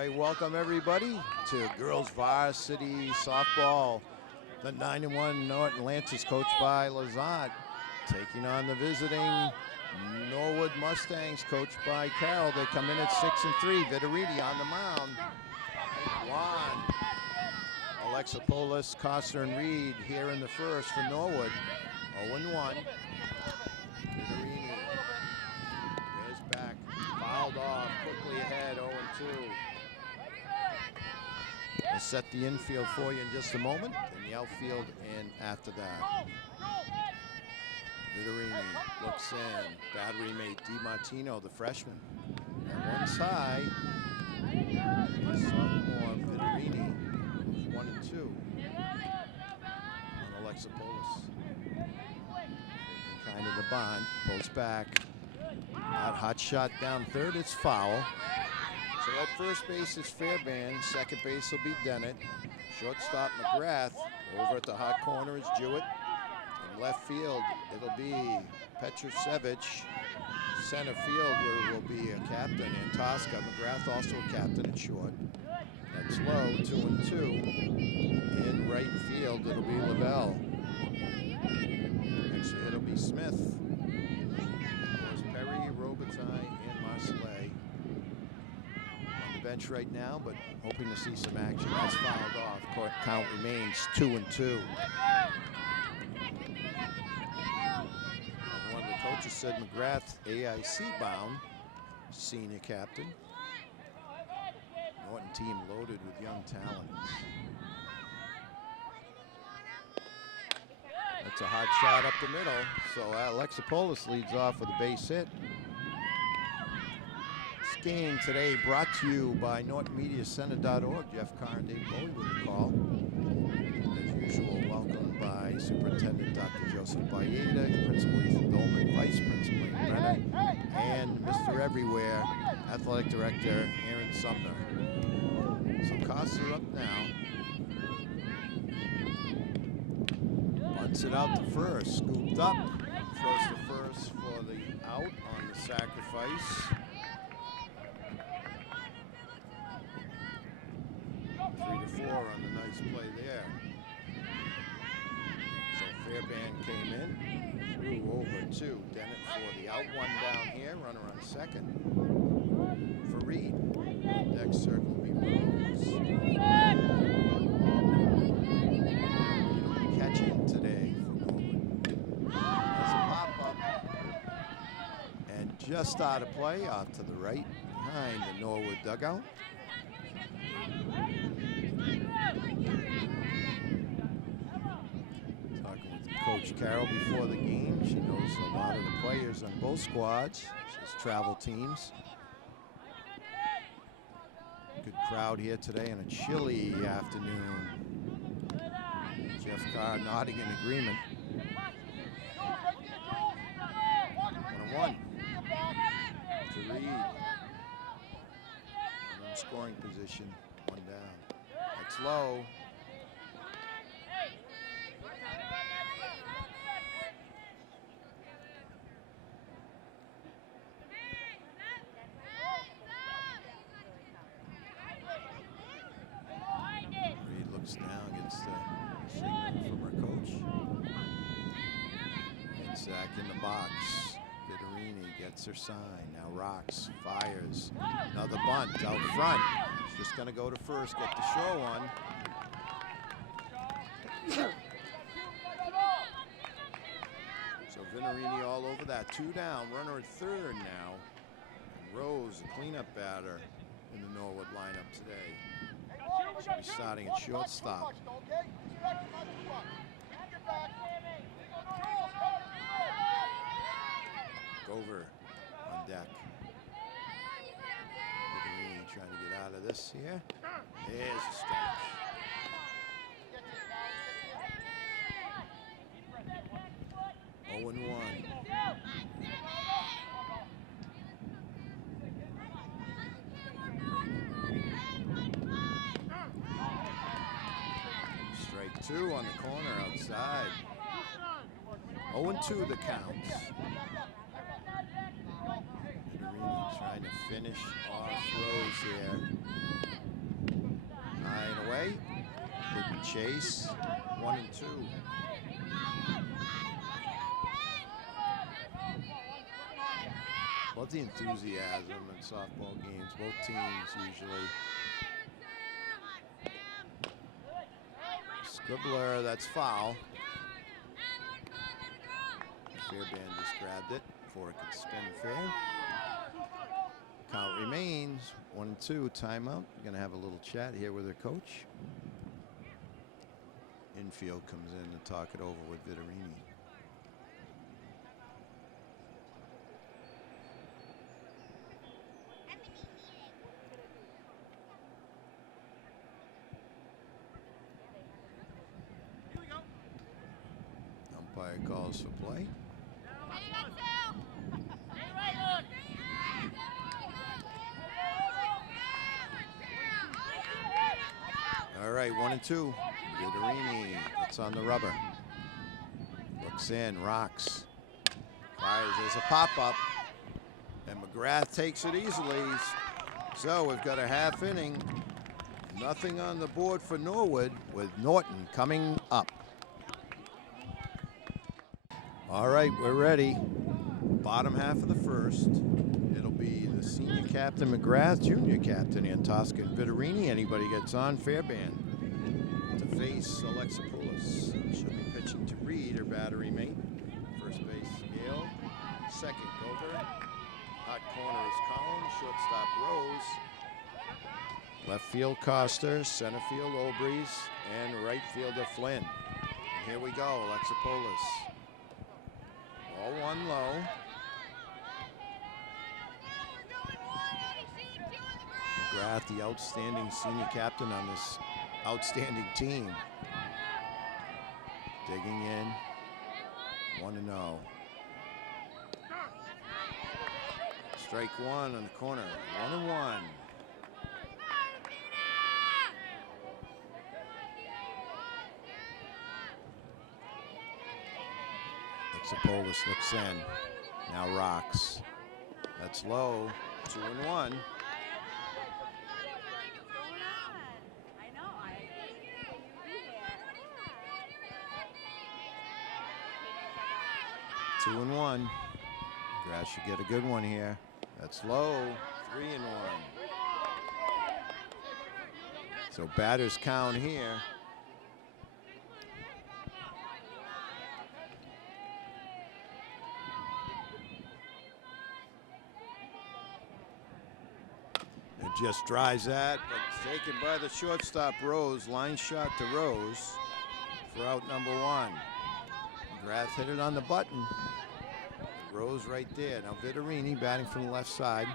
right, welcome everybody to girls varsity softball. The 9-1 Norton Lancers, coached by Lazat, taking on the visiting Norwood Mustangs, coached by Carroll. They come in at 6-3. Viterini on the mound. Juan, Alexopoulos, Coster, and Reed here in the first for Norwood. 0-1. Viterini is back, fouled off, quickly ahead, 0-2. We'll set the infield for you in just a moment, and the outfield in after that. Viterini looks in. Battery mate DiMartino, the freshman. On one side, sophomore Viterini, 1-2 on Alexopoulos. Kind of the bunt, pulls back. Hot shot down third, it's foul. So at first base is Fairbairn, second base will be Dennett. Shortstop McGrath, over at the hot corner is Jewett. In left field, it'll be Petrusevich. Center field, where it will be a captain, Antosca. McGrath also a captain at short. That's low, 2-2. In right field, it'll be Lavelle. Next hit will be Smith. There's Perry, Robitaille, and Marcellet on the bench right now, but hoping to see some action. That's fouled off. Court count remains 2-2. One of the coaches said McGrath AIC bound, senior captain. Norton team loaded with young talent. That's a hot shot up the middle. So Alexopoulos leads off with a base hit. This game today brought to you by NortonMediaCenter.org. Jeff Carr and Dave Bowie with the call. As usual, welcomed by Superintendent Dr. Joseph Bayeda, Principal Ethan Dolman, Vice Principal Ian Brenner, and Mr. Everywhere, Athletic Director Aaron Sumner. So Costs are up now. Bunts it out to first, scooped up, throws to first for the out on the sacrifice. 3-4 on the nice play there. So Fairbairn came in, threw over to Dennett for the out, one down here, runner on second. For Reed, next circle will be Rose. Catching today for Norwood. There's a pop-up. And just out of play, off to the right, behind the Norwood dugout. Talking with Coach Carroll before the game. She knows a lot of the players on both squads. She has travel teams. Good crowd here today on a chilly afternoon. Jeff Carr nodding in agreement. 1-1 to Reed. In scoring position, one down. That's low. Reed looks down, gets the signal from her coach. And Zach in the box. Viterini gets her sign. Now rocks, fires. Another bunt out front. She's just going to go to first, get the show on. So Viterini all over that. 2 down, runner at third now. And Rose, a cleanup batter in the Norwood lineup today. She'll be starting at shortstop. Over on deck. Trying to get out of this here. There's a strike. Oh, 1. Strike 2 on the corner outside. 0-2 the count. Viterini trying to finish off Rose here. away. Didn't chase. 1 and 2. Love the enthusiasm in softball games, both teams usually. Scribbler, that's foul. Fairbairn just grabbed it before it could spin fair. Count remains 1 and 2. Timeout. We're going to have a little chat here with their coach. Infield comes in to talk it over with Vittorini. Umpire calls for play. All right, 1 and 2. Vittorini, it's on the rubber. Looks in, rocks. Fires, there's a pop-up. And McGrath takes it easily. So we've got a half inning. Nothing on the board for Norwood with Norton coming up. All right, we're ready. Bottom half of the first. It'll be the senior captain McGrath, junior captain Antosca and Vittorini. Anybody gets on, Fairbairn to face Alexopoulos. She'll be pitching to Reed, her battery mate. First base, Gale. Second, Gilbert. Hot corner is Collins. Shortstop, Rose. Left field, Coster. Center field, Olbreeze. And right fielder, Flynn. Here we go, Alexopoulos. All 1 low. McGrath, the outstanding senior captain on this outstanding team. Digging in. 1-0. Strike 1 on the corner. 1-1. Alexopoulos looks in. Now rocks. That's low. 2-1. Two and 1. Grass should get a good one here. That's low. 3-1. So batters count here. It just drives that, but taken by the shortstop, Rose. Line shot to Rose for out number 1. McGrath hit it on the button. Rose right there. Now Vittorini batting from the left side.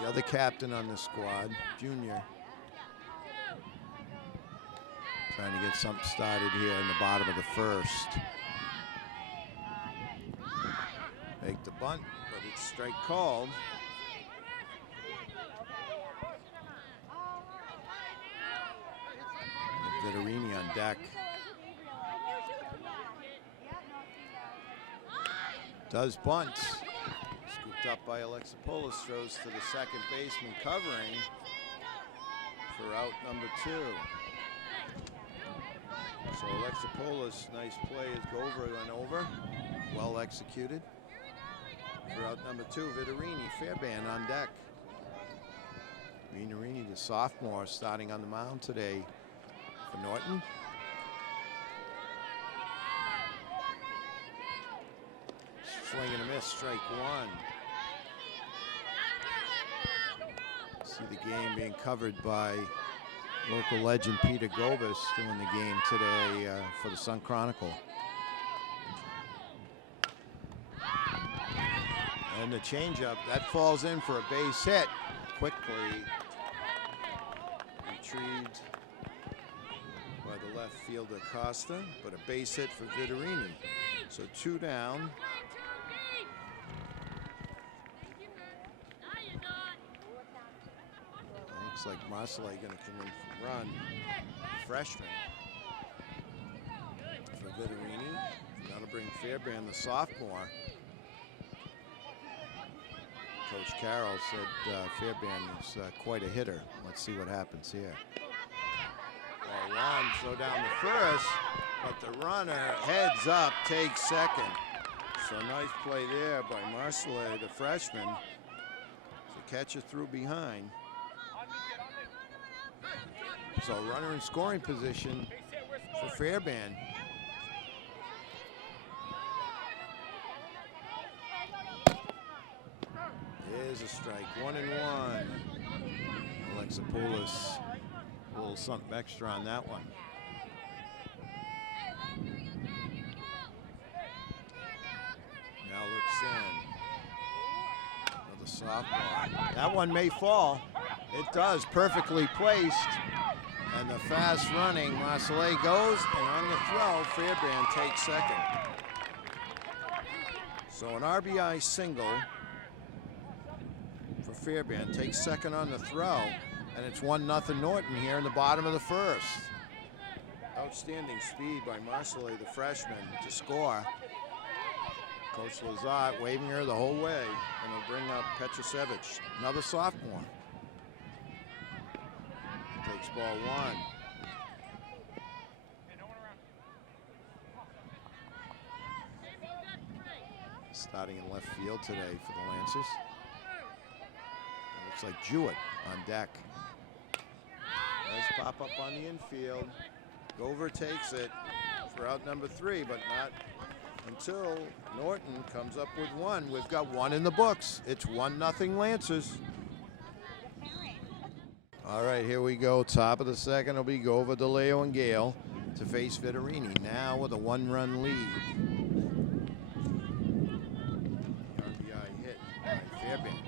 The other captain on the squad, junior. Trying to get something started here in the bottom of the first. Make the bunt, but it's strike called. Vittorini on deck. Does bunt. Scooped up by Alexopoulos, throws to the second baseman covering for out number 2. So Alexopoulos, nice play as Gover went over. Well executed. For out number 2, Vittorini, Fairbairn on deck. Vittorini, the sophomore, starting on the mound today for Norton. Swing and a miss, strike 1. See the game being covered by local legend Peter Gobus doing the game today for the Sun Chronicle. And the changeup, that falls in for a base hit. Quickly retrieved by the left fielder Costa, but a base hit for Vittorini. So 2 down. Looks like Marcelli going to come in for run. Freshman for Vittorini. That'll bring Fairbairn, the sophomore. Coach Carroll said Fairbairn is quite a hitter. Let's see what happens here. Ball 1, throw down the first, but the runner heads up, takes second. So nice play there by Marcellet, the freshman, to catch it through behind. So runner in scoring position for Fairbairn. There's a strike, 1-1. Alexopoulos, a little something extra on that one. Now looks in. Another softball. That one may fall. It does, perfectly placed. And the fast running Marcellet goes, and on the throw, Fairbairn takes second. So an RBI single for Fairbairn, takes second on the throw, and it's 1-0 Norton here in the bottom of the first. Outstanding speed by Marcellet, the freshman, to score. Coach Lazat waving her the whole way, and he'll bring up Petrusevich, another sophomore. Takes ball 1. Starting in left field today for the Lancers. It looks like Jewett on deck. Does pop up on the infield. Gover takes it for out number 3, but not until Norton comes up with 1. We've got 1 in the books. It's 1-0 Lancers. All right, here we go. Top of the second will be Gover, DeLeo, and Gale to face Vittorini, now with a 1-run lead. RBI hit by Fairbairn.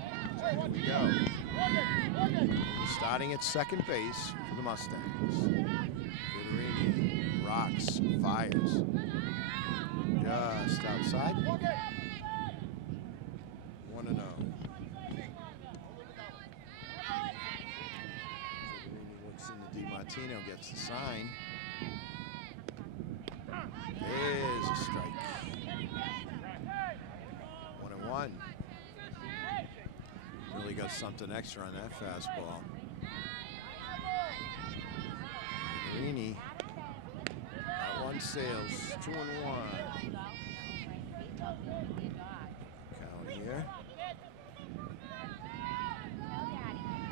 Here we go. Starting at second base for the Mustangs. Vittorini rocks, fires. Just outside. 1-0. Martino gets the sign. There's a strike. 1-1. Really got something extra on that fastball. Marini. That one sails. 2-1. Count here.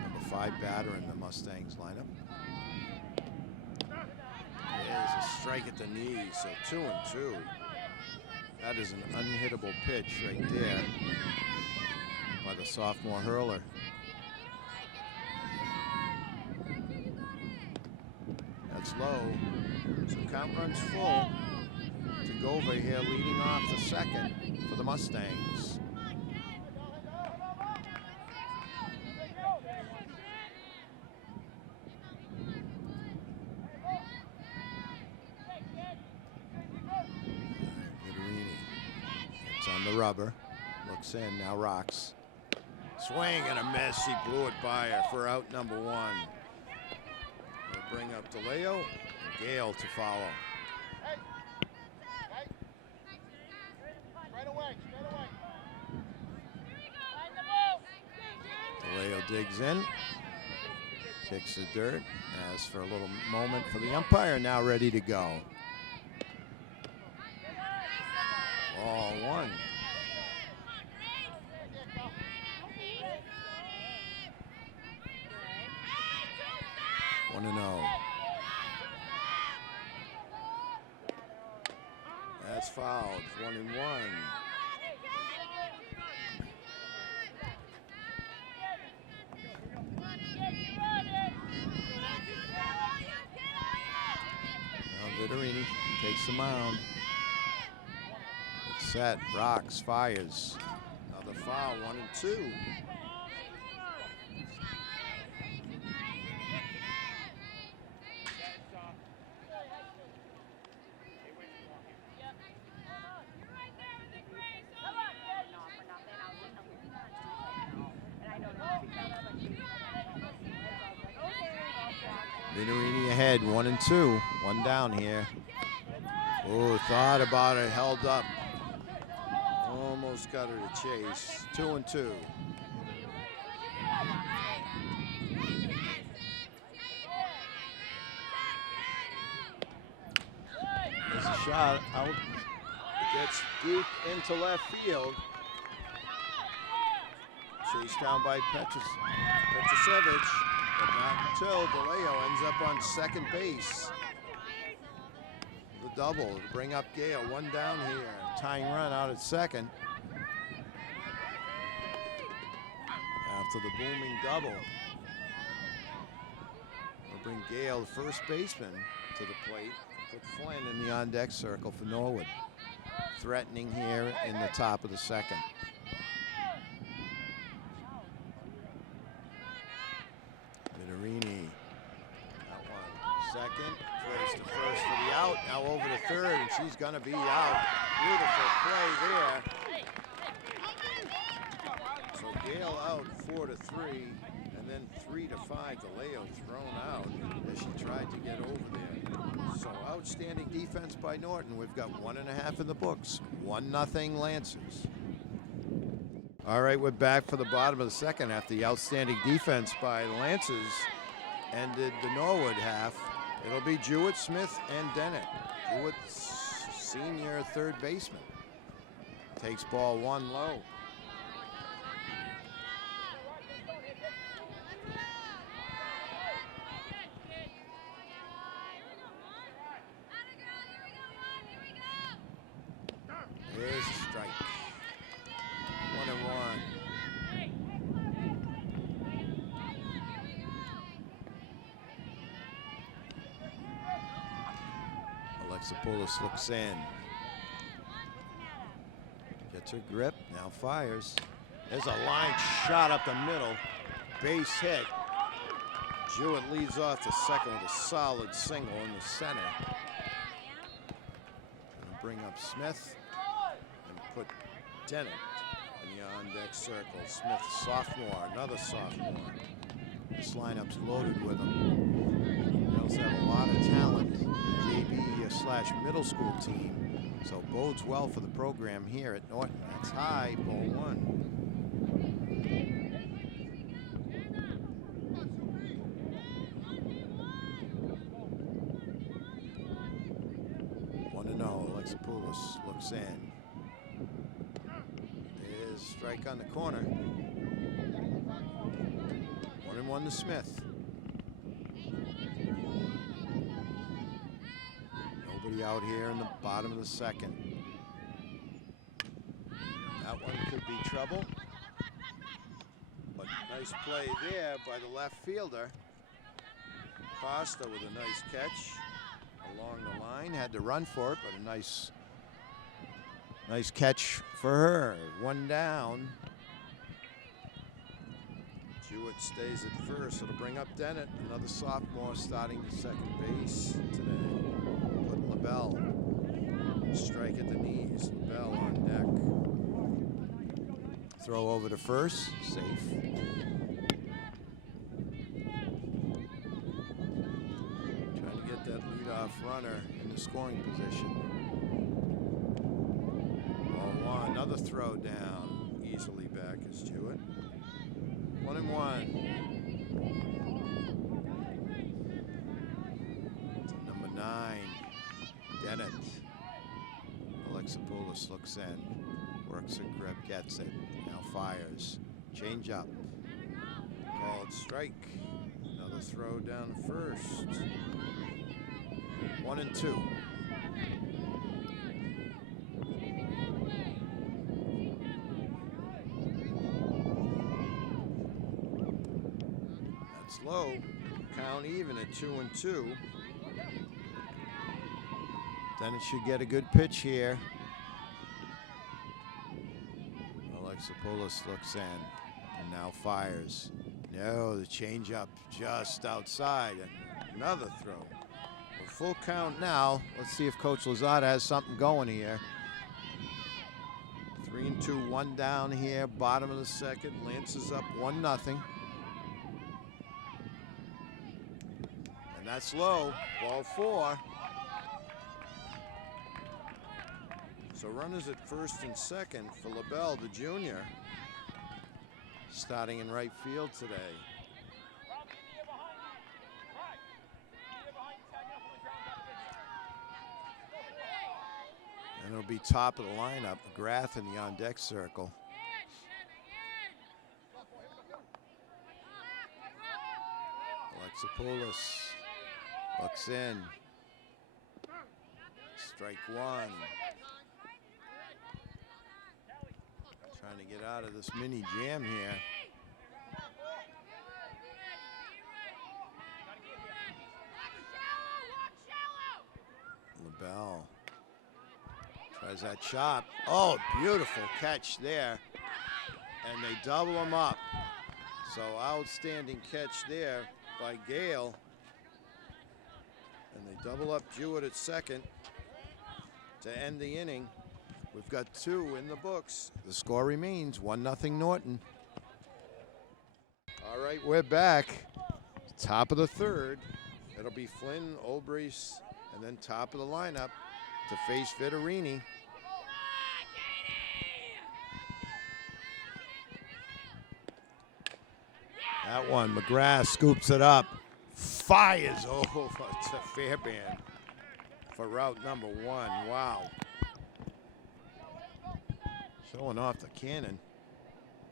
Number 5 batter in the Mustangs lineup. There's a strike at the knee, so 2-2. That is an unhittable pitch right there by the sophomore hurler. That's low. So count runs full to Gover here, leading off the second for the Mustangs. The rubber, looks in, now rocks. Swing and a miss, he blew it by her for out number 1. We'll bring up DeLeo and Gale to follow. DeLeo digs in, kicks the dirt, asks for a little moment for the umpire, now ready to go. Ball 1. 1-0. That's fouled. 1-1. Now Vittorini takes the mound. It's set. Rocks. Fires. Another foul. 1-2. Vittorini ahead, 1-2, 1 down here. Oh, thought about it, held up. Almost got her to chase. 2-2. shot out. It gets deep into left field. Chased down by Petrusevich, but not until DeLeo ends up on second base. The double to bring up Gale. One down here. Tying run out at second. After the booming double. We'll bring Gale, the first baseman, to the plate. Put Flynn in the on-deck circle for Norwood. Threatening here in the top of the second. Minorini. That one. Second. Throws to first for the out. Now over to third, and she's going to be out. Beautiful play there. So Gale out 4-3, and then 3-5. DeLeo thrown out as she tried to get over there. So outstanding defense by Norton. We've got 1.5 in the books. 1-0 Lancers. All right, we're back for the bottom of the second after the outstanding defense by the Lancers ended the Norwood half. It'll be Jewett, Smith, and Dennett. Jewett, senior third baseman, takes ball one low. There's a strike. 1-1. Alexopoulos looks in. Gets her grip, now fires. There's a line shot up the middle. Base hit. Jewett leads off the second with a solid single in the center. Gonna bring up Smith and put Dennett in the on-deck circle. Smith, sophomore, another sophomore. This lineup's loaded with them. They also have a lot of talent. JV/middle school team. So bodes well for the program here at Norton. That's high, ball one. 1-0. Alexopoulos looks in. There's a strike on the corner. 1-1 to Smith. Nobody out here in the bottom of the second. That one could be trouble. But nice play there by the left fielder. Costa with a nice catch along the line. Had to run for it, but a nice catch for her. One down. Jewett stays at first. It'll bring up Dennett, another sophomore starting the second base today. Put LaBelle. Strike at the knees. LaBelle on deck. Throw over to first. Safe. Trying to get that leadoff runner in the scoring position. Ball one. Another throw down. Easily back is Jewett. 1-1. Number 9, Dennett. Alexopoulos looks in, works a grip, gets it, now fires. Change up. Called strike. Another throw down first. 1-2. Low, count even at 2-2. Then it should get a good pitch here. Alexopoulos looks in and now fires. No, the changeup just outside. Another throw. A full count now. Let's see if Coach Lozada has something going here. 3-2, one down here. Bottom of the second. Lancers up 1-0. That's low, ball 4. So runners at first and second for LaBelle, the junior, starting in right field today. And it'll be top of the lineup, McGrath in the on-deck circle. Alexopoulos looks in. Strike one. Trying to get out of this mini jam here. LaBelle tries that chop. Oh, beautiful catch there. And they double him up. So outstanding catch there by Gale. And they double up Jewett at second to end the inning. We've got two in the books. The score remains 1-0 Norton. All right, we're back. Top of the third. It'll be Flynn, Olbrys, and then top of the lineup to face Vittorini. That one, McGrath scoops it up, fires over to Fairbairn for route number one. Wow. Showing off the cannon.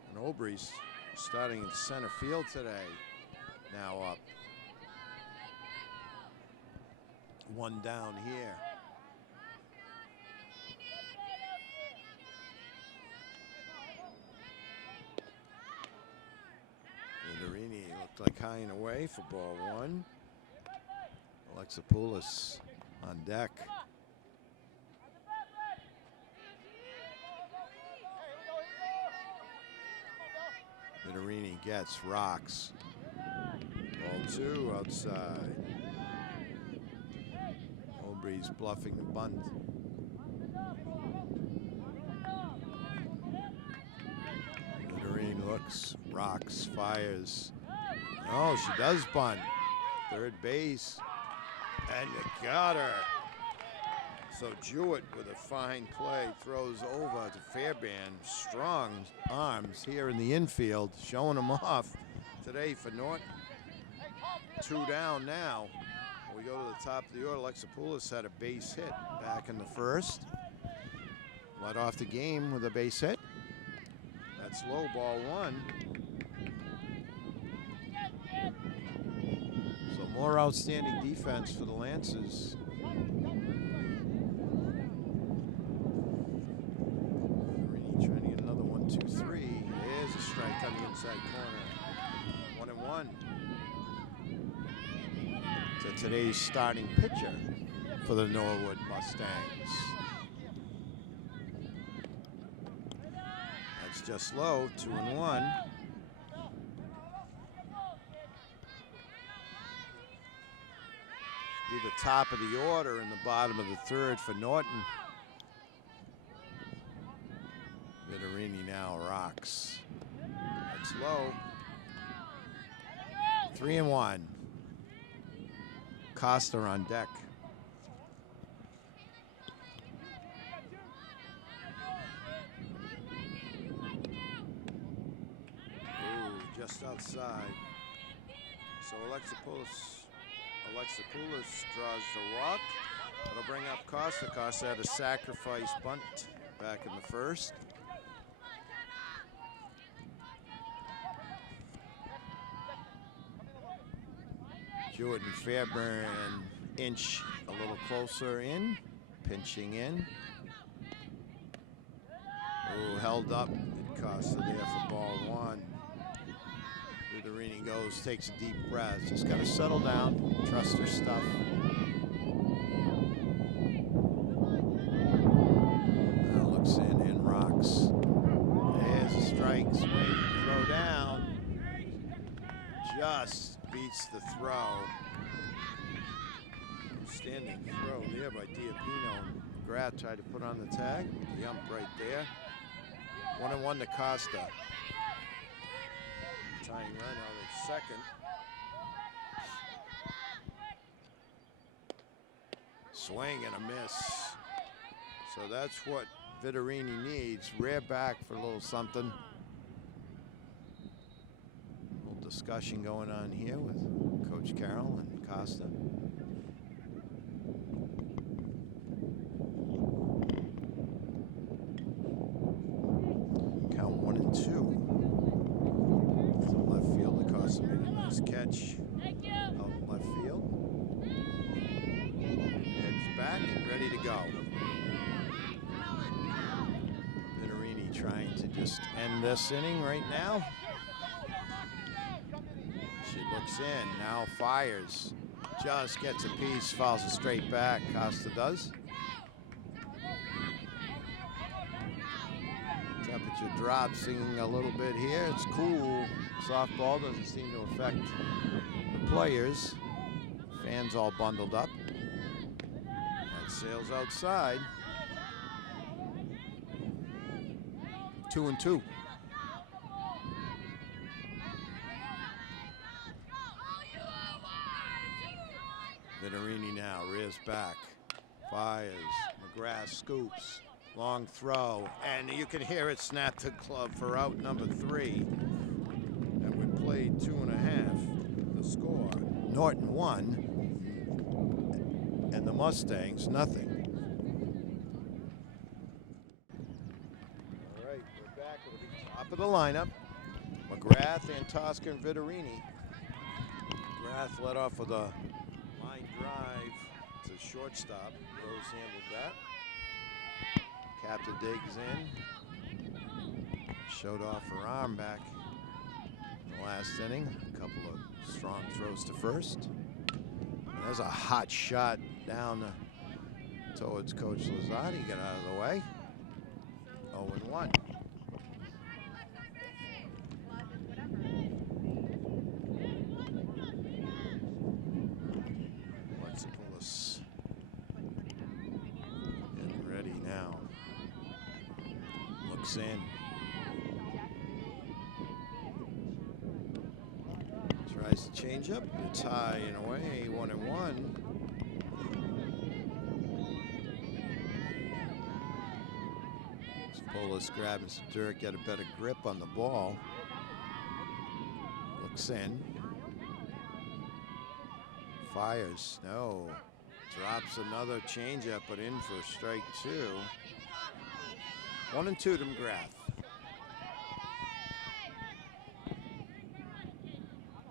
And Olbrys starting in center field today. Now up. One down here. Vittorini looked like high and away for ball one. Alexopoulos on deck. Vittorini gets, rocks. Ball two outside. Olbrys bluffing the bunt. Vittorini looks, rocks, fires. Oh, she does bunt. Third base. And you got her. So Jewett with a fine play throws over to Fairbairn. Strong arms here in the infield, showing them off today for Norton. Two down now. We go to the top of the order. Alexopoulos had a base hit back in the first. Led off the game with a base hit. That's low, ball one. So more outstanding defense for the Lancers. Trying to get another 1-2-3. There's a strike on the inside corner. 1-1. To today's starting pitcher for the Norwood Mustangs. That's just low. 2-1. Be the top of the order in the bottom of the third for Norton. Vittorini now rocks. That's low. 3-1. Costa on deck. Ooh, just outside. So Alexopoulos draws the walk. It'll bring up Costa. Costa had a sacrifice bunt back in the first. Jewett and Fairbairn inch a little closer in, pinching in. Ooh, held up. It Costa there for ball one. Vittorini goes, takes a deep breath. Just got to settle down, trust her stuff. Now looks in rocks. There's a strike, swing, throw down. Just beats the throw. Standing throw there by Diapino. McGrath tried to put on the tag. The ump right there. 1-1 to Costa. Tying run out at second. Swing and a miss. So that's what Vittorini needs. Rear back for a little something. Discussion going on here with Coach Carroll and Costa. Nice catch out in left field. Heads back, ready to go. Veterini trying to just end this inning right now. She looks in, now fires. Just gets a piece, fouls it straight back. Costa does. Temperature dropping a little bit here. It's cool. Softball doesn't seem to affect the players. Fans all bundled up. That sails outside. 2-2. Veterini now rears back, fires. McGrath scoops, long throw, and you can hear it snap the glove for out number 3. And we played 2.5. The score: Norton 1, and the Mustangs nothing. All right, we're back at the top of the lineup. McGrath, Antosca, and Veterini. McGrath led off with a line drive to shortstop. Rose handled that. Captain digs in. Showed off her arm back in the last inning. A couple of strong throws to first. And there's a hot shot down towards Coach Lozati. Got out of the way. 0-1. Getting ready now. Looks in. Tries to change up. It's high and away. 1-1. Polis grabbing some dirt, get a better grip on the ball. Looks in. Fires. No. Drops another changeup, but in for strike 2. 1-2 to McGrath.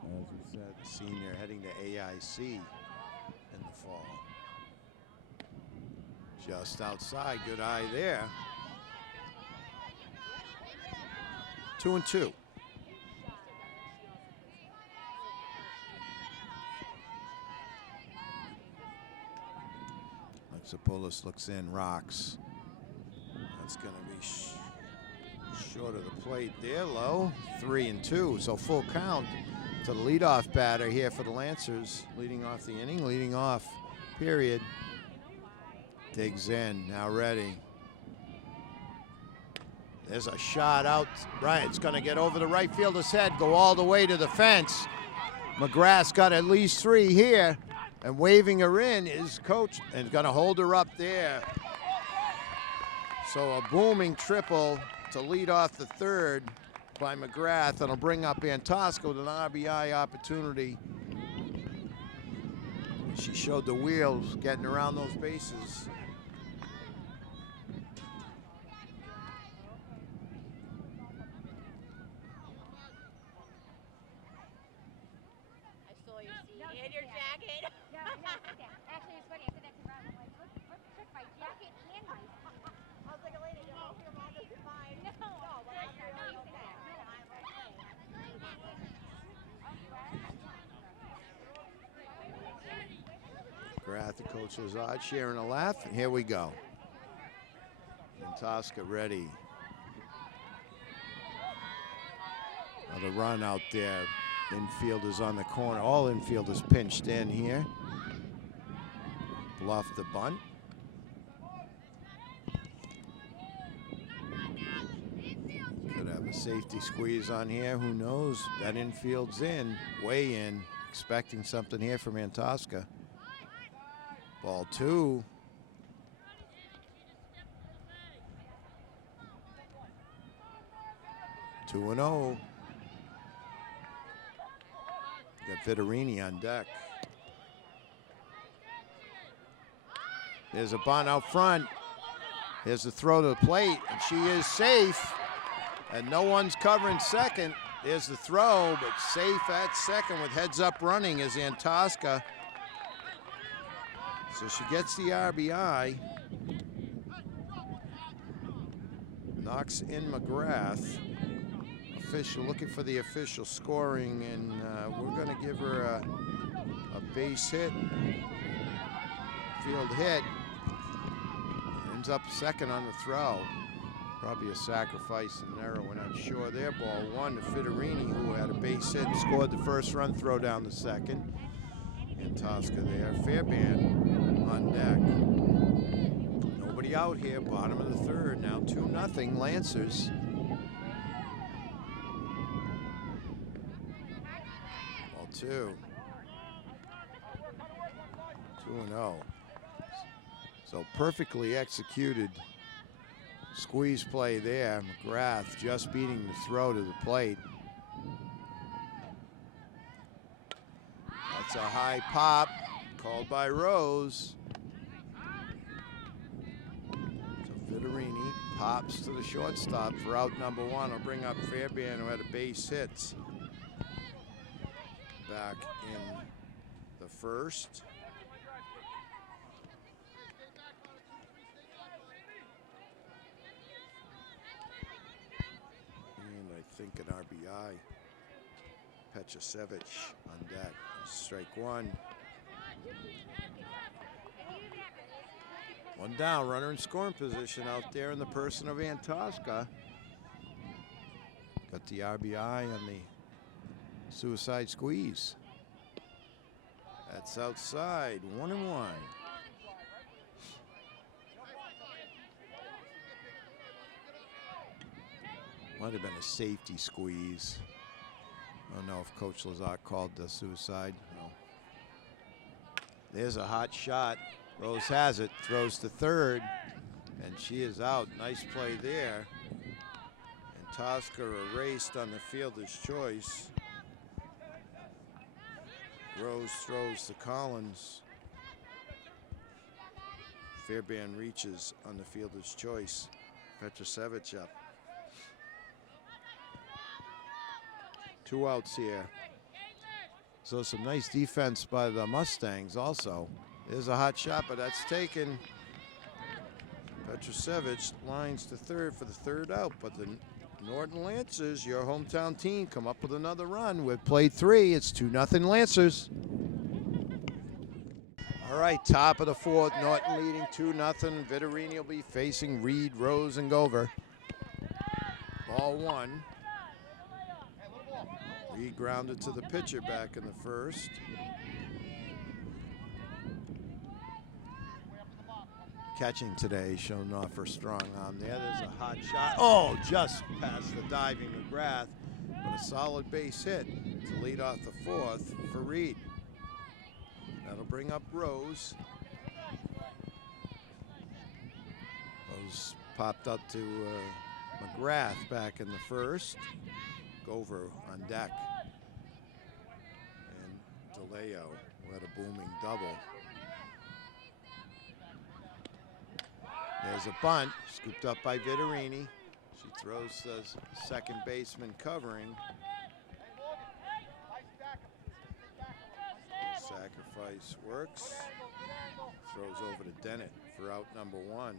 As we said, senior heading to AIC in the fall. Just outside, good eye there. 2-2. Alexopoulos looks in, rocks. That's going to be short of the plate there, low. 3-2, so full count to the leadoff batter here for the Lancers. Leading off the inning, leading off, period. Digs in, now ready. There's a shot out right. It's going to get over the right fielder's head, go all the way to the fence. McGrath's got at least 3 here. And waving her in is Coach, and going to hold her up there. So a booming triple to lead off the 3rd by McGrath, and it'll bring up Antosca with an RBI opportunity. She showed the wheels getting around those bases. McGrath and Coach Lazard sharing a laugh, and here we go. Antosca ready. Another run out there. Infielders on the corner. All infielders pinched in here. Bluff the bunt. Could have a safety squeeze on here. Who knows? That infield's in, way in. Expecting something here from Antosca. Ball 2. Two 2-0. Got Veterini on deck. There's a bunt out front. Here's the throw to the plate, and she is safe. And no one's covering second. Here's the throw, but safe at second with heads up running is Antosca. So she gets the RBI. Knocks in McGrath. Official looking for the official scoring, and we're going to give her a base hit. Field hit. Ends up second on the throw. Probably a sacrifice and error, we're not sure there. Ball one to Federini, who had a base hit and scored the first run, throw down the second. And Tosca there. Fairbairn on deck. Nobody out here, bottom of the third. Now 2-0 Lancers. Ball two. 2-0. So perfectly executed squeeze play there. McGrath just beating the throw to the plate. That's a high pop called by Rose. So Federini pops to the shortstop for out number one. I'll bring up Fairbairn, who had a base hit back in the first. I think an RBI. Petrosevich on deck. Strike one. One down, runner in scoring position out there in the person of Antosca. Got the RBI on the suicide squeeze. That's outside, 1-1. Might have been a safety squeeze. I don't know if Coach Lazar called the suicide. No. There's a hot shot. Rose has it, throws to third, and she is out. Nice play there. And Tosca erased on the fielder's choice. Rose throws to Collins. Fairbairn reaches on the fielder's choice. Petrosevich up. 2 outs here. So some nice defense by the Mustangs also. There's a hot shot, but that's taken. Petrosevich lines to third for the third out, but the Norton Lancers, your hometown team, come up with another run. We've played 3. It's 2-0 Lancers. All right, top of the fourth, Norton leading 2-0. Vittorini will be facing Reed, Rose, and Gover. Ball one. Reed grounded to the pitcher back in the first. Catching today, shown off her strong arm there. There's a hot shot. Oh, just past the diving McGrath, but a solid base hit to lead off the fourth for Reed. That'll bring up Rose. Rose popped up to McGrath back in the first. Gover on deck. And DeLeo, who had a booming double. There's a bunt, scooped up by Vittorini. She throws the second baseman covering. Sacrifice works. Throws over to Dennett for out number one.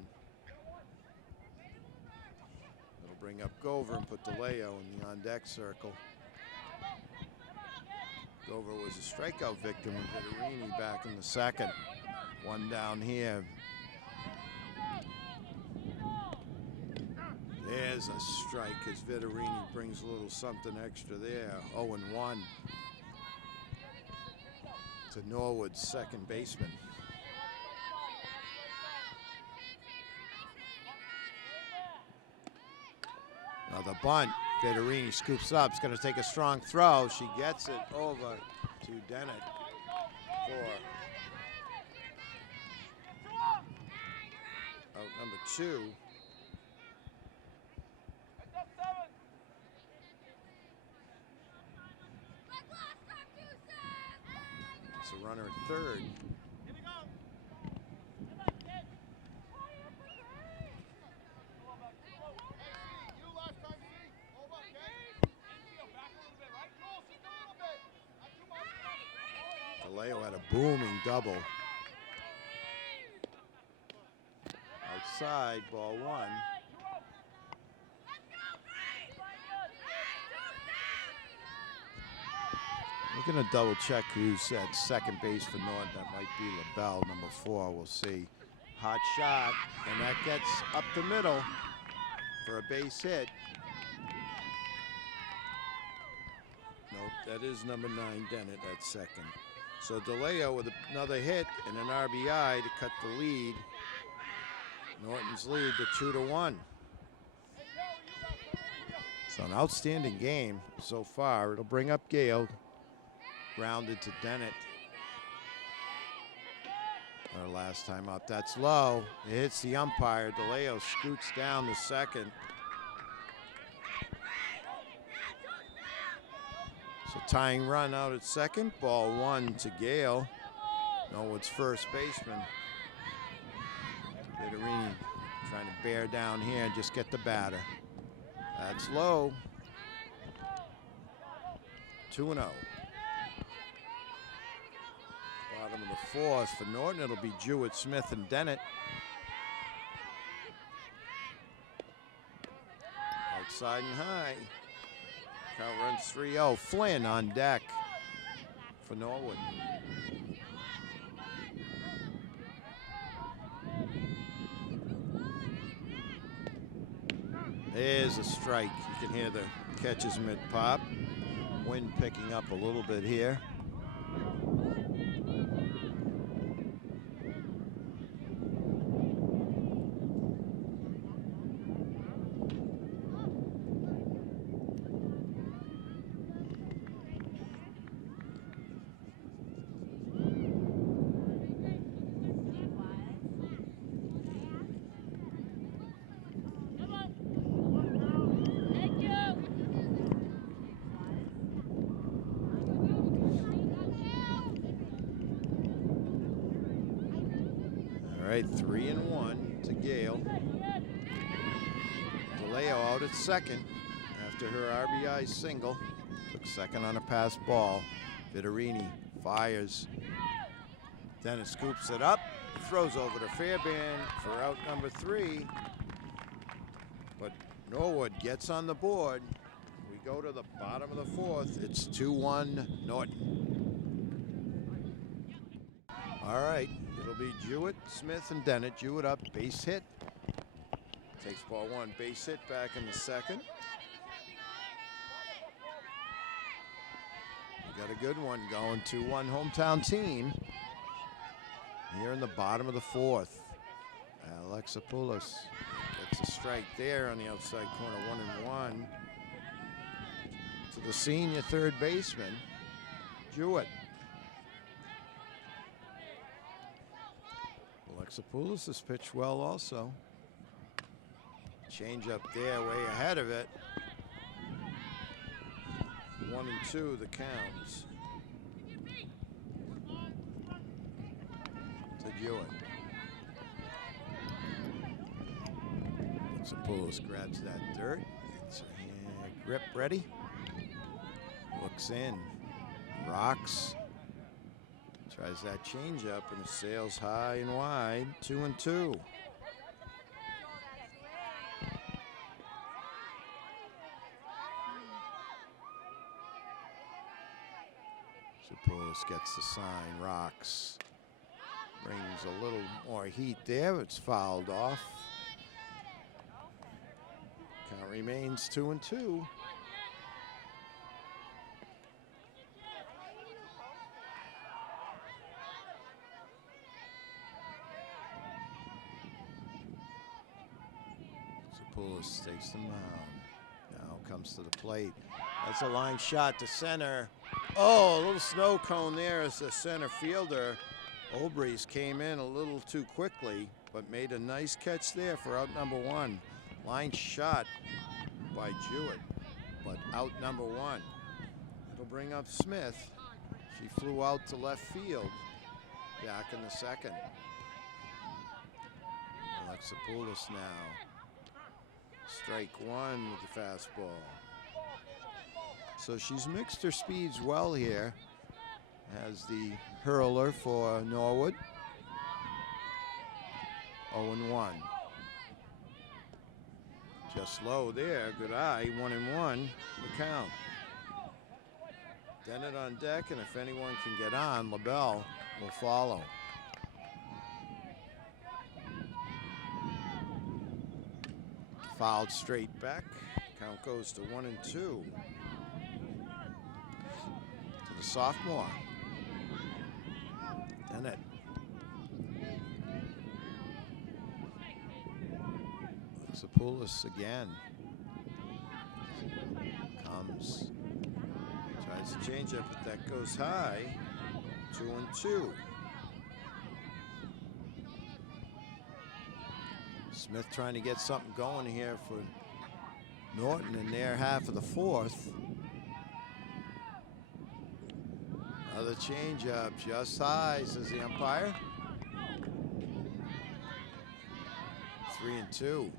It'll bring up Gover and put DeLeo in the on-deck circle. Gover was a strikeout victim with Vittorini back in the second. One down here. There's a strike as Vittorini brings a little something extra there. 0-1 to Norwood's second baseman. Now the bunt, Vittorini scoops up. It's going to take a strong throw. She gets it over to Dennett for out number two. It's a runner at third. DeLeo had a booming double. Outside, ball one. We're going to double check who's at second base for Norton. That might be LaBelle, number 4. We'll see. Hot shot, and that gets up the middle for a base hit. Nope, that is number 9, Dennett, at second. So DeLeo with another hit and an RBI to cut the lead. Norton's lead to 2-1. So an outstanding game so far. It'll bring up Gale. Grounded to Dennett. Our last time up. That's low. It hits the umpire. DeLeo scoots down to second. So tying run out at second. Ball 1 to Gale. Norwood's first baseman. Vittorini trying to bear down here and just get the batter. That's low. 2-0. Bottom of the 4th for Norton. It'll be Jewett, Smith, and Dennett. Outside and high. Count runs 3-0. Flynn on deck for Norwood. There's a strike. You can hear the catcher's mitt pop. Wind picking up a little bit here. All right, 3-1 to Gale. DeLeo out at second after her RBI single. Took second on a pass ball. Vittorini fires. Then it scoops it up. Throws over to Fairbairn for out number 3. But Norwood gets on the board. We go to the bottom of the 4th. It's 2-1 Norton. All right, it'll be Jewett, Smith, and Dennett. Jewett up, base hit. Takes ball 1, base hit back in the second. We got a good one going. 2-1 hometown team. Here in the bottom of the 4th. Alexopoulos gets a strike there on the outside corner, 1-1. To the senior third baseman, Jewett. Alexopoulos has pitched well also. Change up there, way ahead of it. 1-2 the counts. To Jewett. Alexopoulos grabs that dirt. Gets her hand grip ready. Looks in. Rocks. Tries that changeup and sails high and wide. 2-2. Suppose gets the sign. Rocks. Brings a little more heat there. It's fouled off. Count remains 2-2. Poulos takes the mound. Now comes to the plate. That's a line shot to center. Oh, a little snow cone there as the center fielder. Obrys came in a little too quickly, but made a nice catch there for out number 1. Line shot by Jewett, but out number 1. It'll bring up Smith. She flew out to left field. Back in the second. Alexopoulos now. Strike 1 with the fastball. So she's mixed her speeds well here. has the hurler for Norwood. 0-1. Just low there. Good eye. 1-1. The count. Dennett on deck, and if anyone can get on, LaBelle will follow. Fouled straight back. Count goes to 1-2. To the sophomore. Dennett. Sapoulis again. Comes. Tries to change it, but that goes high. 2-2. Smith trying to get something going here for Norton in their half of the fourth. Another changeup, just high, says the umpire. 3-2.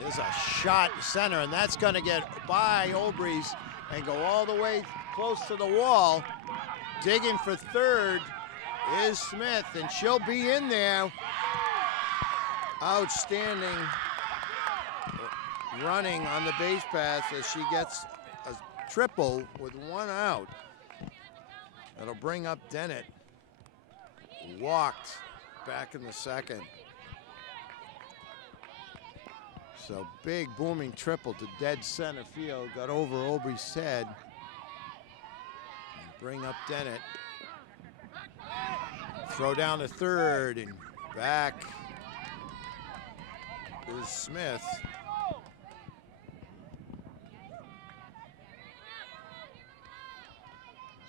There's a shot center, and that's going to get by Obrees and go all the way close to the wall. Digging for third is Smith, and she'll be in there. Outstanding running on the base pass as she gets a triple with 1 out. That'll bring up Dennett. Walked back in the second. So big booming triple to dead center field. Got over Obre's head. And bring up Dennett. Throw down to third and back is Smith.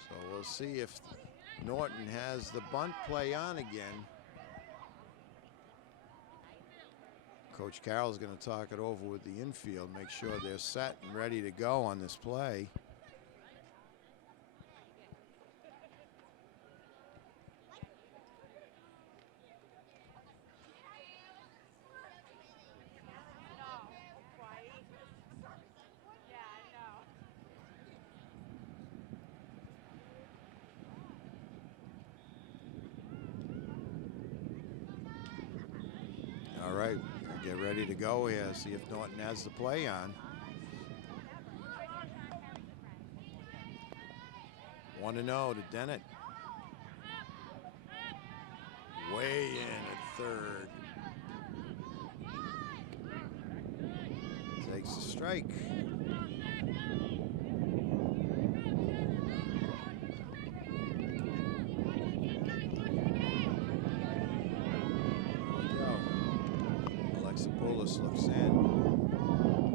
So we'll see if Norton has the bunt play on again. Coach Carroll's going to talk it over with the infield, make sure they're set and ready to go on this play. All right. Get ready to go here, see if Norton has the play on. 1-0 to Dennett. Way in at third. Takes a strike. Sapoulis looks in.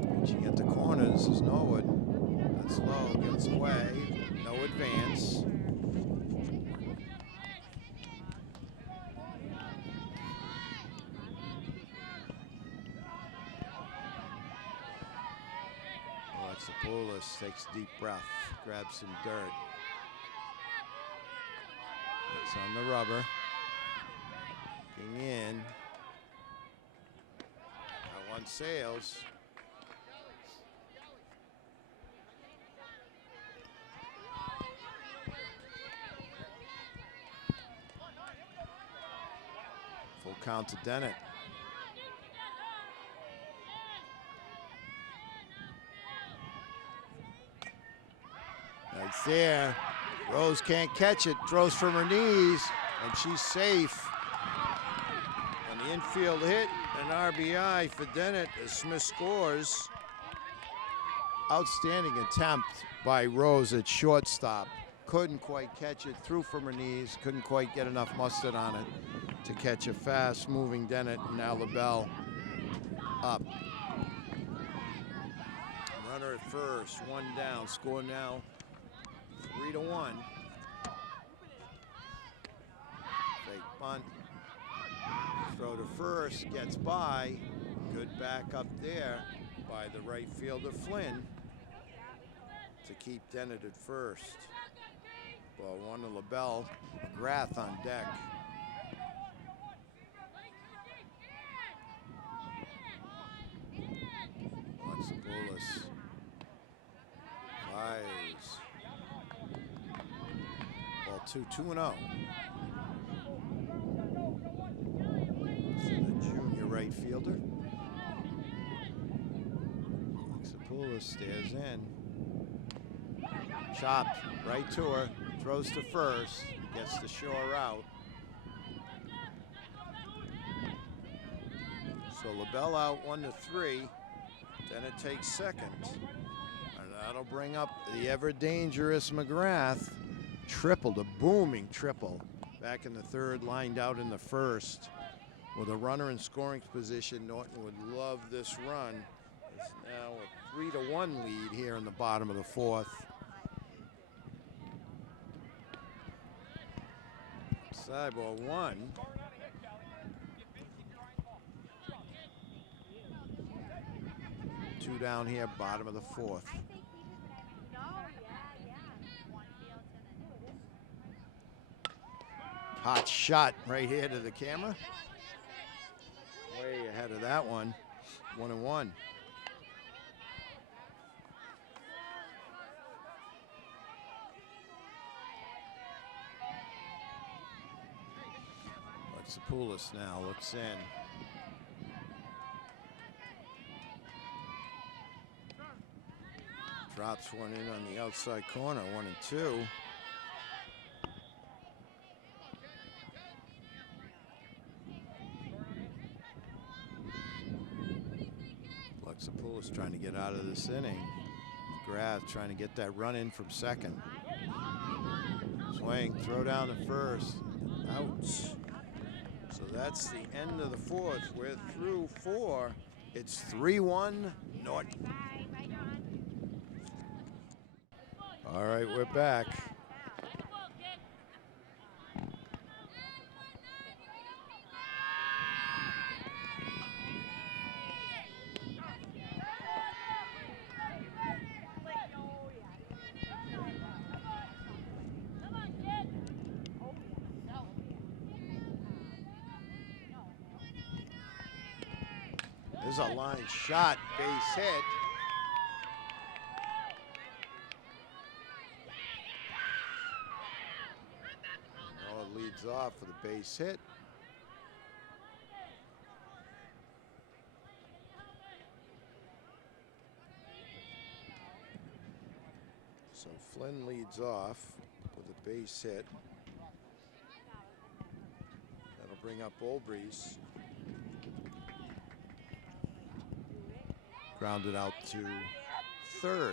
And she at the corners is Norwood. That's low, gets away. No advance. Sapoulis takes a deep breath, grabs some dirt. It's on the rubber. Looking in. That one sails. Full count to Dennett. That's there. Rose can't catch it. Throws from her knees, and she's safe. On the infield hit, an RBI for Dennett as Smith scores. Outstanding attempt by Rose at shortstop. Couldn't quite catch it. Threw from her knees. Couldn't quite get enough mustard on it to catch a fast-moving Dennett. And now LaBelle up. Runner at first. One down. Score now 3-1. Fake bunt. Throw to first. Gets by. Good back up there by the right fielder Flynn to keep Dennett at first. Ball one to LaBelle. McGrath on deck. to 2-0. The junior right fielder. Alexopoulos stares in. Chopped right to her. Throws to first. Gets the shore out. So LaBelle out 1-3. Then it takes second. And that'll bring up the ever dangerous McGrath. Tripled, a booming triple. Back in the third, lined out in the first. With a runner in scoring position, Norton would love this run. It's now a 3-1 lead here in the bottom of the fourth. Side ball one. Two down here, bottom of the fourth. Hot shot right here to the camera. Way ahead of that one. 1-1. Alexopoulos now looks in. Drops one in on the outside corner, 1-2. Alexopoulos trying to get out of this inning. McGrath trying to get that run in from second. Swing, throw down the first. Ouch. So that's the end of the fourth. We're through four. It's 3-1 Norton. All right, we're back. There's a line shot, base hit. Norwood leads off for the base hit. So Flynn leads off with a base hit. That'll bring up Olbrys. Grounded out to third.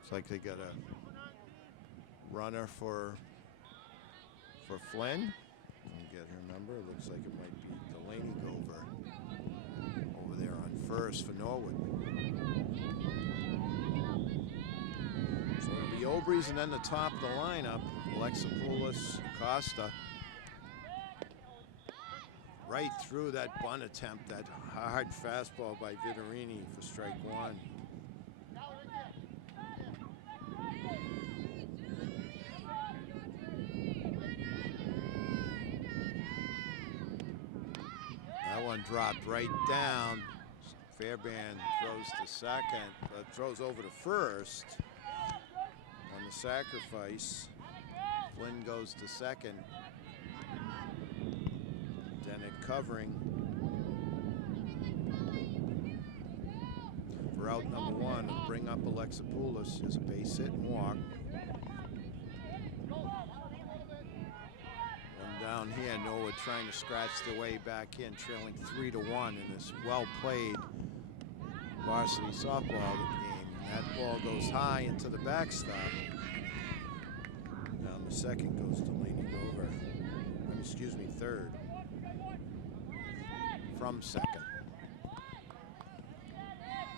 Looks like they got a runner for Flynn. Let me get her number. It looks like it might be Delaney Gover over there on first for Norwood. So it'll be Olbrys and then the top of the lineup, Alexopoulos, Costa. Right through that bunt attempt, that hard fastball by Viterini for strike one. That one dropped right down. Fairbairn throws to second, throws over to first on the sacrifice. Flynn goes to second. Dennett covering for out number one. It'll bring up Alexopoulos as a base hit and walk. One down here, Norwood trying to scratch their way back in, trailing 3-1 in this well-played varsity softball game. That ball goes high into the backstop. Down the second goes Delaney Gover. Excuse me, third. From second.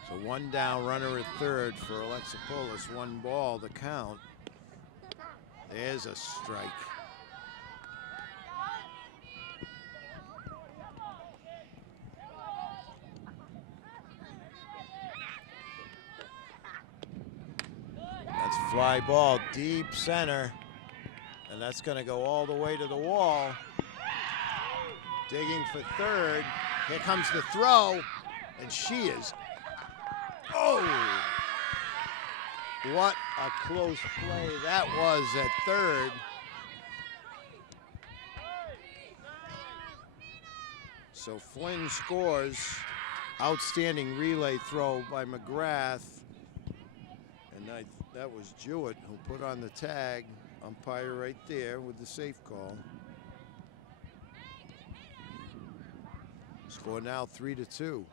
So one down, runner at third for Alexopoulos. One ball, the count. There's a strike. That's a fly ball, deep center. And that's going to go all the way to the wall. Digging for third. Here comes the throw, and she is, oh! What a close play that was at third. So Flynn scores. Outstanding relay throw by McGrath. And that was Jewett who put on the tag. Umpire right there with the safe call. Score now 3-2.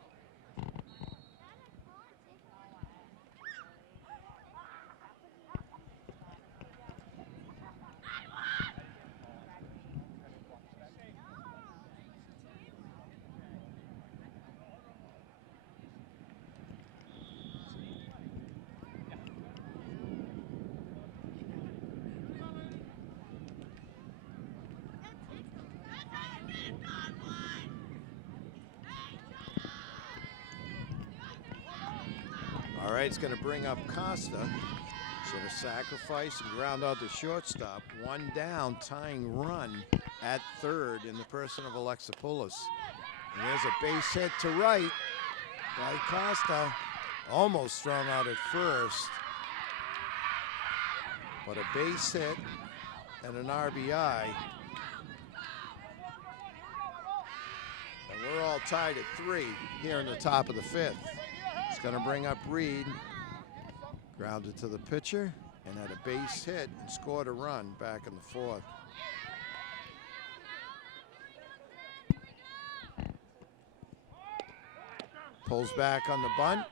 All right, it's going to bring up Costa. So the sacrifice and ground out the shortstop. One down, tying run at third in the person of Alexopoulos. And there's a base hit to right by Costa. Almost thrown out at first. But a base hit and an RBI. And we're all tied at 3 here in the top of the 5th. It's going to bring up Reed. Grounded to the pitcher and had a base hit and scored a run back in the 4th. Pulls back on the bunt.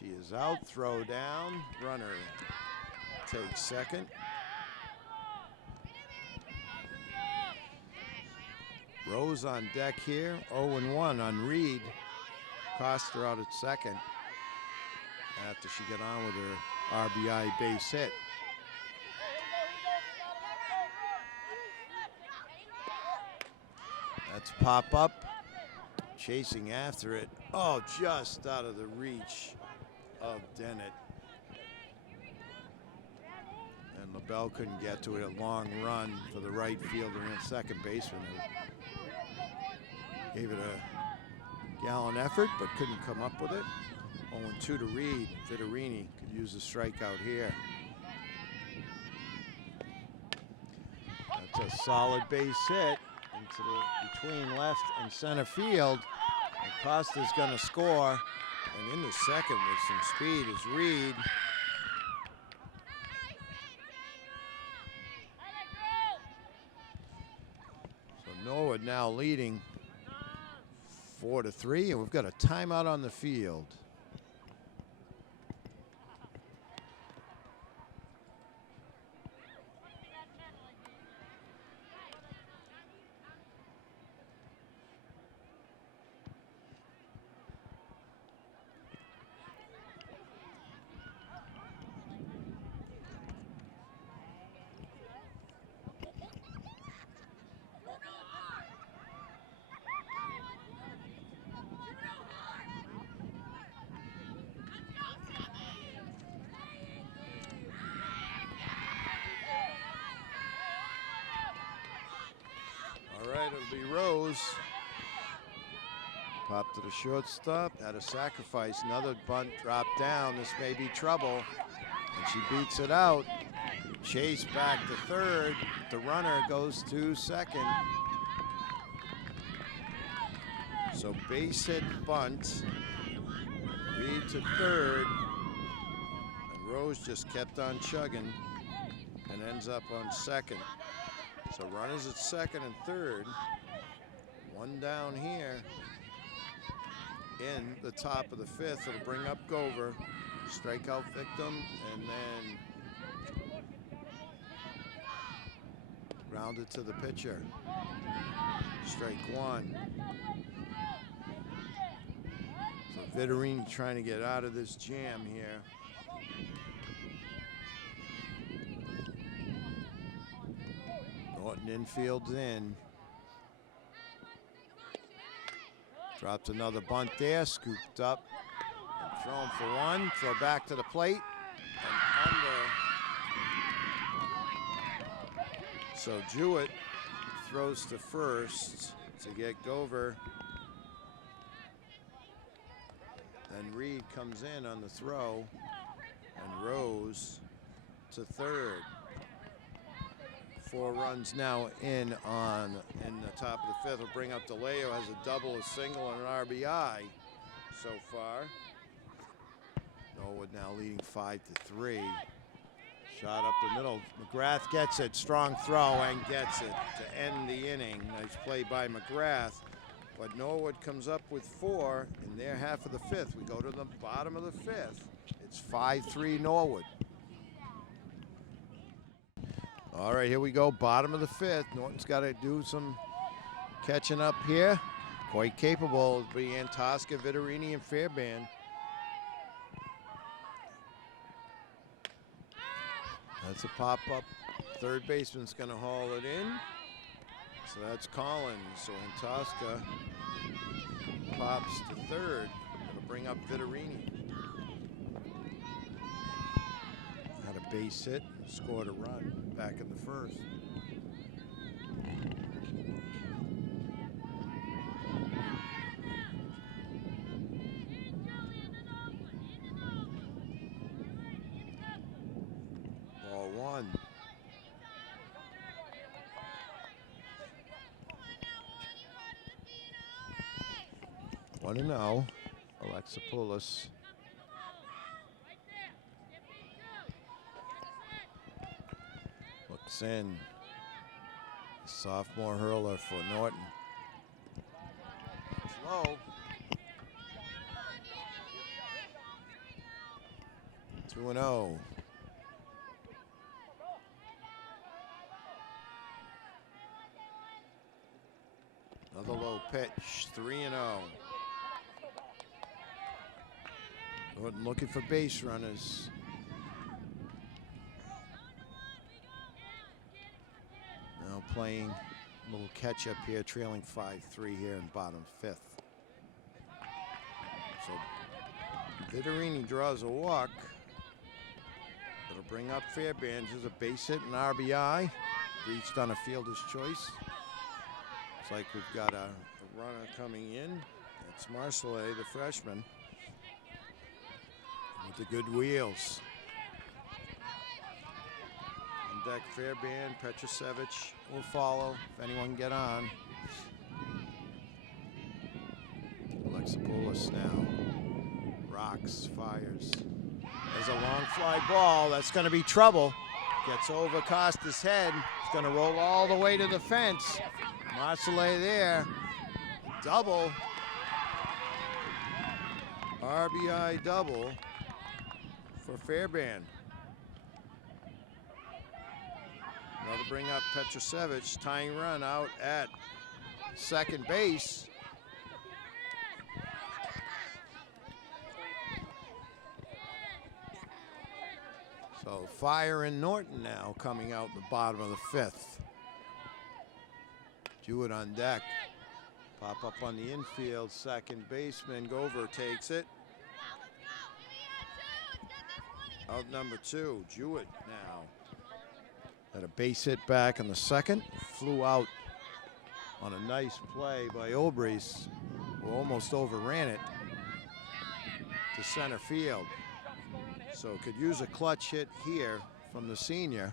She is out, throw down. Runner takes second. Rose on deck here, 0-1 on Reed. Costa out at second after she got on with her RBI base hit. That's pop up, chasing after it. Oh, just out of the reach of Dennett. And LaBelle couldn't get to it. A long run for the right fielder and second baseman who gave it a gallant effort but couldn't come up with it. 0-2 to Reed. Vittorini could use a strikeout here. That's a solid base hit into between left and center field. And Costa's going to score. And in the second with some speed is Reed. So Norwood now leading 4-3, and we've got a timeout on the field. It'll be Rose. Pop to the shortstop. Had a sacrifice. Another bunt dropped down. This may be trouble. And she beats it out. Chase back to third. The runner goes to second. So base hit bunt. Reed to third. And Rose just kept on chugging and ends up on second. So runners at second and third. One down here in the top of the 5th. It'll bring up Gover. Strikeout victim, and then grounded to the pitcher. Strike one. So Vittorini trying to get out of this jam here. Norton infield's in. Dropped another bunt there, scooped up, and thrown for one. Throw back to the plate, and under. So Jewett throws to first to get Gover. Then Reed comes in on the throw, and Rose to third. 4 runs now in the top of the 5th. Will bring up DeLeo, has a double, a single, and an RBI so far. Norwood now leading 5-3. Shot up the middle. McGrath gets it. Strong throw and gets it to end the inning. Nice play by McGrath. But Norwood comes up with 4 in their half of the 5th. We go to the bottom of the 5th. It's 5-3 Norwood. All right, here we go. Bottom of the 5th. Norton's got to do some catching up here. Quite capable. It'll be Antosca, Viterini, and Fairbairn. That's a pop-up. Third baseman's going to haul it in. So that's Collins. So Antosca pops to third. It'll bring up Viterini. Had a base hit, scored a run back in the 1st. Ball 1. One and oh, Alexopoulos. Looks in. Sophomore hurler for Norton. It's low. 2-0. Another low pitch. 3-0. Norton looking for base runners. Now playing a little catch up here, trailing 5-3 here in bottom 5th. So Viterini draws a walk. It'll bring up Fairbairn. There's a base hit and RBI. Reached on a fielder's choice. Looks like we've got a runner coming in. It's Marcellet, the freshman. With the good wheels. On deck, Fairbairn, Petrosevich will follow if anyone can get on. Alexopoulos now. Rocks, fires. There's a long fly ball. That's going to be trouble. Gets over Costa's head. It's going to roll all the way to the fence. Marcellet there. Double. RBI double for Fairbairn. That'll bring up Petrosevich, tying run out at second base. So Fire and Norton now coming out the bottom of the 5th. Jewett on deck. Pop up on the infield, second baseman Gover takes it. Out number 2, Jewett now. Had a base hit back in the 2nd. Flew out on a nice play by Obrees, who almost overran it to center field. So could use a clutch hit here from the senior.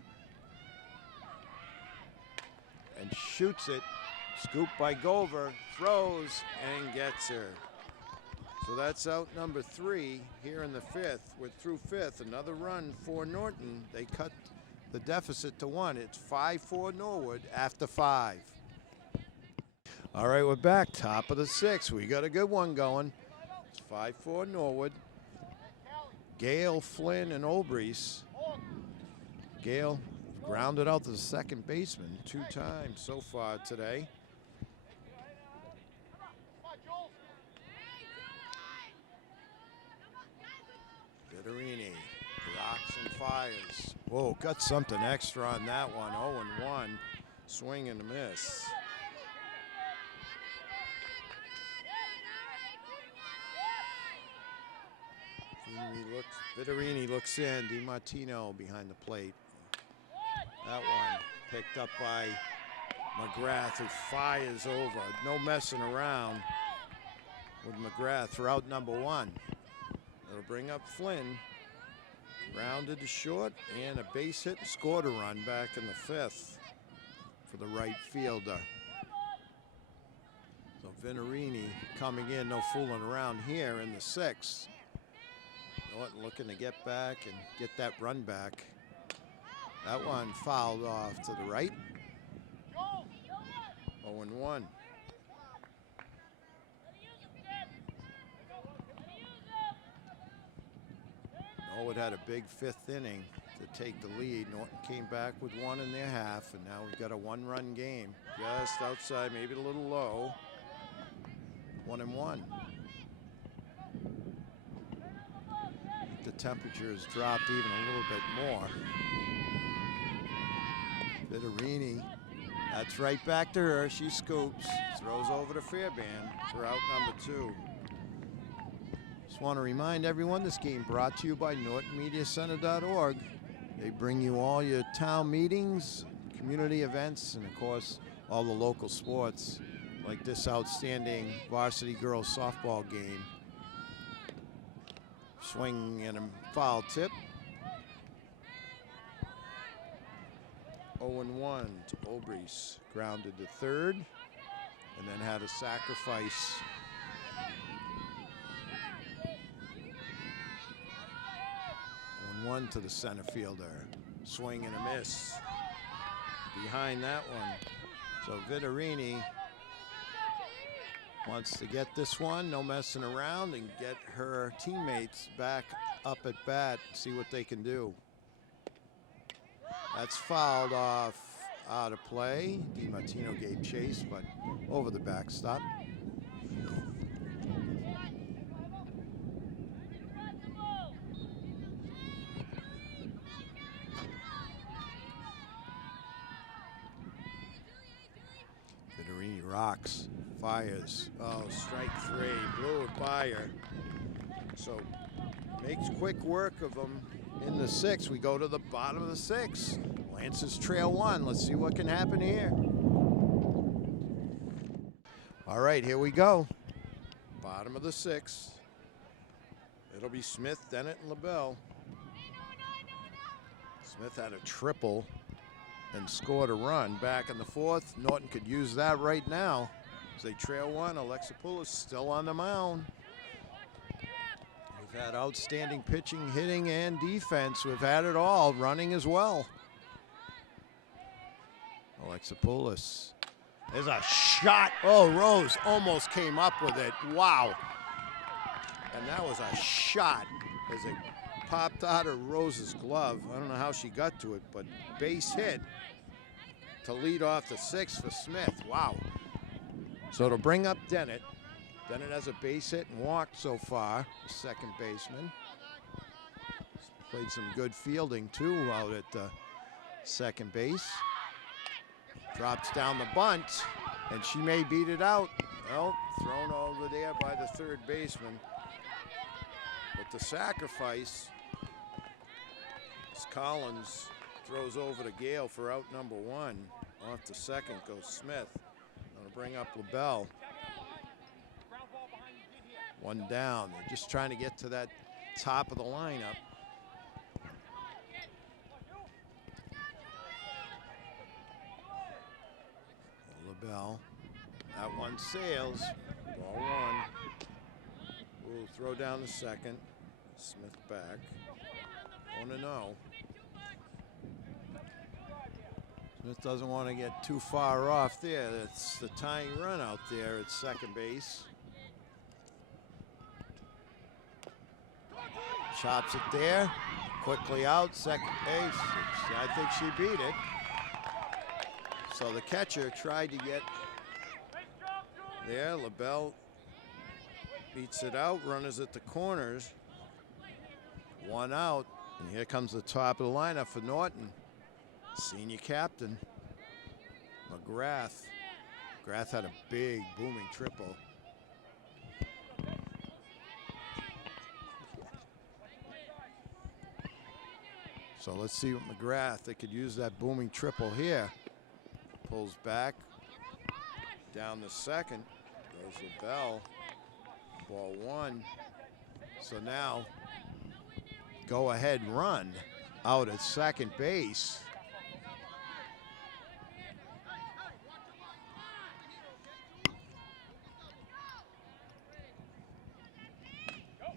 And shoots it. Scooped by Gover, throws and gets her. So that's out number 3 here in the 5th. We're through 5th. Another run for Norton. They cut the deficit to 1. It's 5-4 Norwood after 5. All right, we're back. Top of the 6th. We got a good one going. It's 5-4 Norwood. Gale, Flynn, and Obrees. Gale grounded out to the second baseman 2 times so far today. Viterini rocks and fires. Whoa, got something extra on that one. 0-1. Swing and a miss. Viterini looks in. DiMartino behind the plate. That one picked up by McGrath, who fires over. No messing around with McGrath for out number 1. It'll bring up Flynn. Rounded to short, and a base hit and scored a run back in the 5th for the right fielder. So Vinarini coming in, no fooling around here in the 6th. Norton looking to get back and get that run back. That one fouled off to the right. 0-1. Norwood had a big 5th inning to take the lead. Norton came back with 1 in their half, and now we've got a 1-run game. Just outside, maybe a little low. 1-1. The temperature has dropped even a little bit more. Vitarini, that's right back to her. She scoops, throws over to Fairbairn for out number 2. Just want to remind everyone, this game brought to you by NortonMediaCenter.org. They bring you all your town meetings, community events, and of course, all the local sports, like this outstanding varsity girls softball game. Swing and a foul tip. 0-1 to Obrees. Grounded to 3rd, and then had a sacrifice. 0-1 to the center fielder. Swing and a miss. Behind that one. So Vitarini wants to get this one, no messing around, and get her teammates back up at bat, see what they can do. That's fouled off out of play. DiMartino gave chase, but over the backstop. Vitarini rocks, fires. Oh, strike 3, blew it by her. So makes quick work of them in the 6th. We go to the bottom of the 6th. Lancers trail 1. Let's see what can happen here. All right, here we go. Bottom of the 6th. It'll be Smith, Dennett, and LaBelle. Smith had a triple and scored a run back in the 4th. Norton could use that right now as they trail 1. Alexopoulos still on the mound. We've had outstanding pitching, hitting, and defense. We've had it all, running as well. Alexopoulos. There's a shot. Oh, Rose almost came up with it. Wow. And that was a shot as it popped out of Rose's glove. I don't know how she got to it, but base hit to lead off the 6th for Smith. Wow. So to bring up Dennett. Dennett has a base hit and walked so far, the second baseman. Played some good fielding, too, out at second base. Drops down the bunt, and she may beat it out. Well, thrown over there by the 3rd baseman. But the sacrifice, as Collins throws over to Gale for out number 1. Off the 2nd goes Smith. Going to bring up LaBelle. 1 down. They're just trying to get to that top of the lineup. LaBelle. That one sails. Ball 1. We'll throw down the 2nd. Smith back. 1-0. Smith doesn't want to get too far off there. That's the tying run out there at second base. Chops it there. Quickly out, second base. I think she beat it. So the catcher tried to get there. LaBelle beats it out. Runners at the corners. 1 out. And here comes the top of the lineup for Norton. Senior captain, McGrath. McGrath had a big booming triple. So let's see what McGrath, they could use that booming triple here. Pulls back, down the 2nd, goes LaBelle, ball 1. So now go-ahead run out at second base.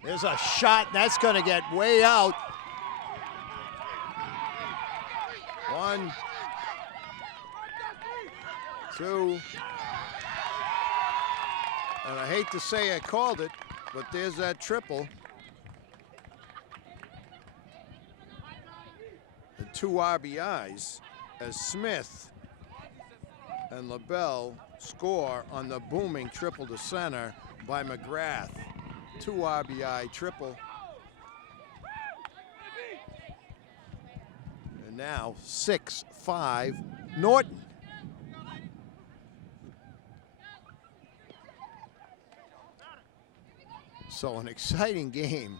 There's a shot that's going to get way out. 1, 2. And I hate to say I called it, but there's that triple. The 2 RBIs as Smith and LaBelle score on the booming triple to center by McGrath. 2 RBI triple. And now 6-5 Norton. So an exciting game.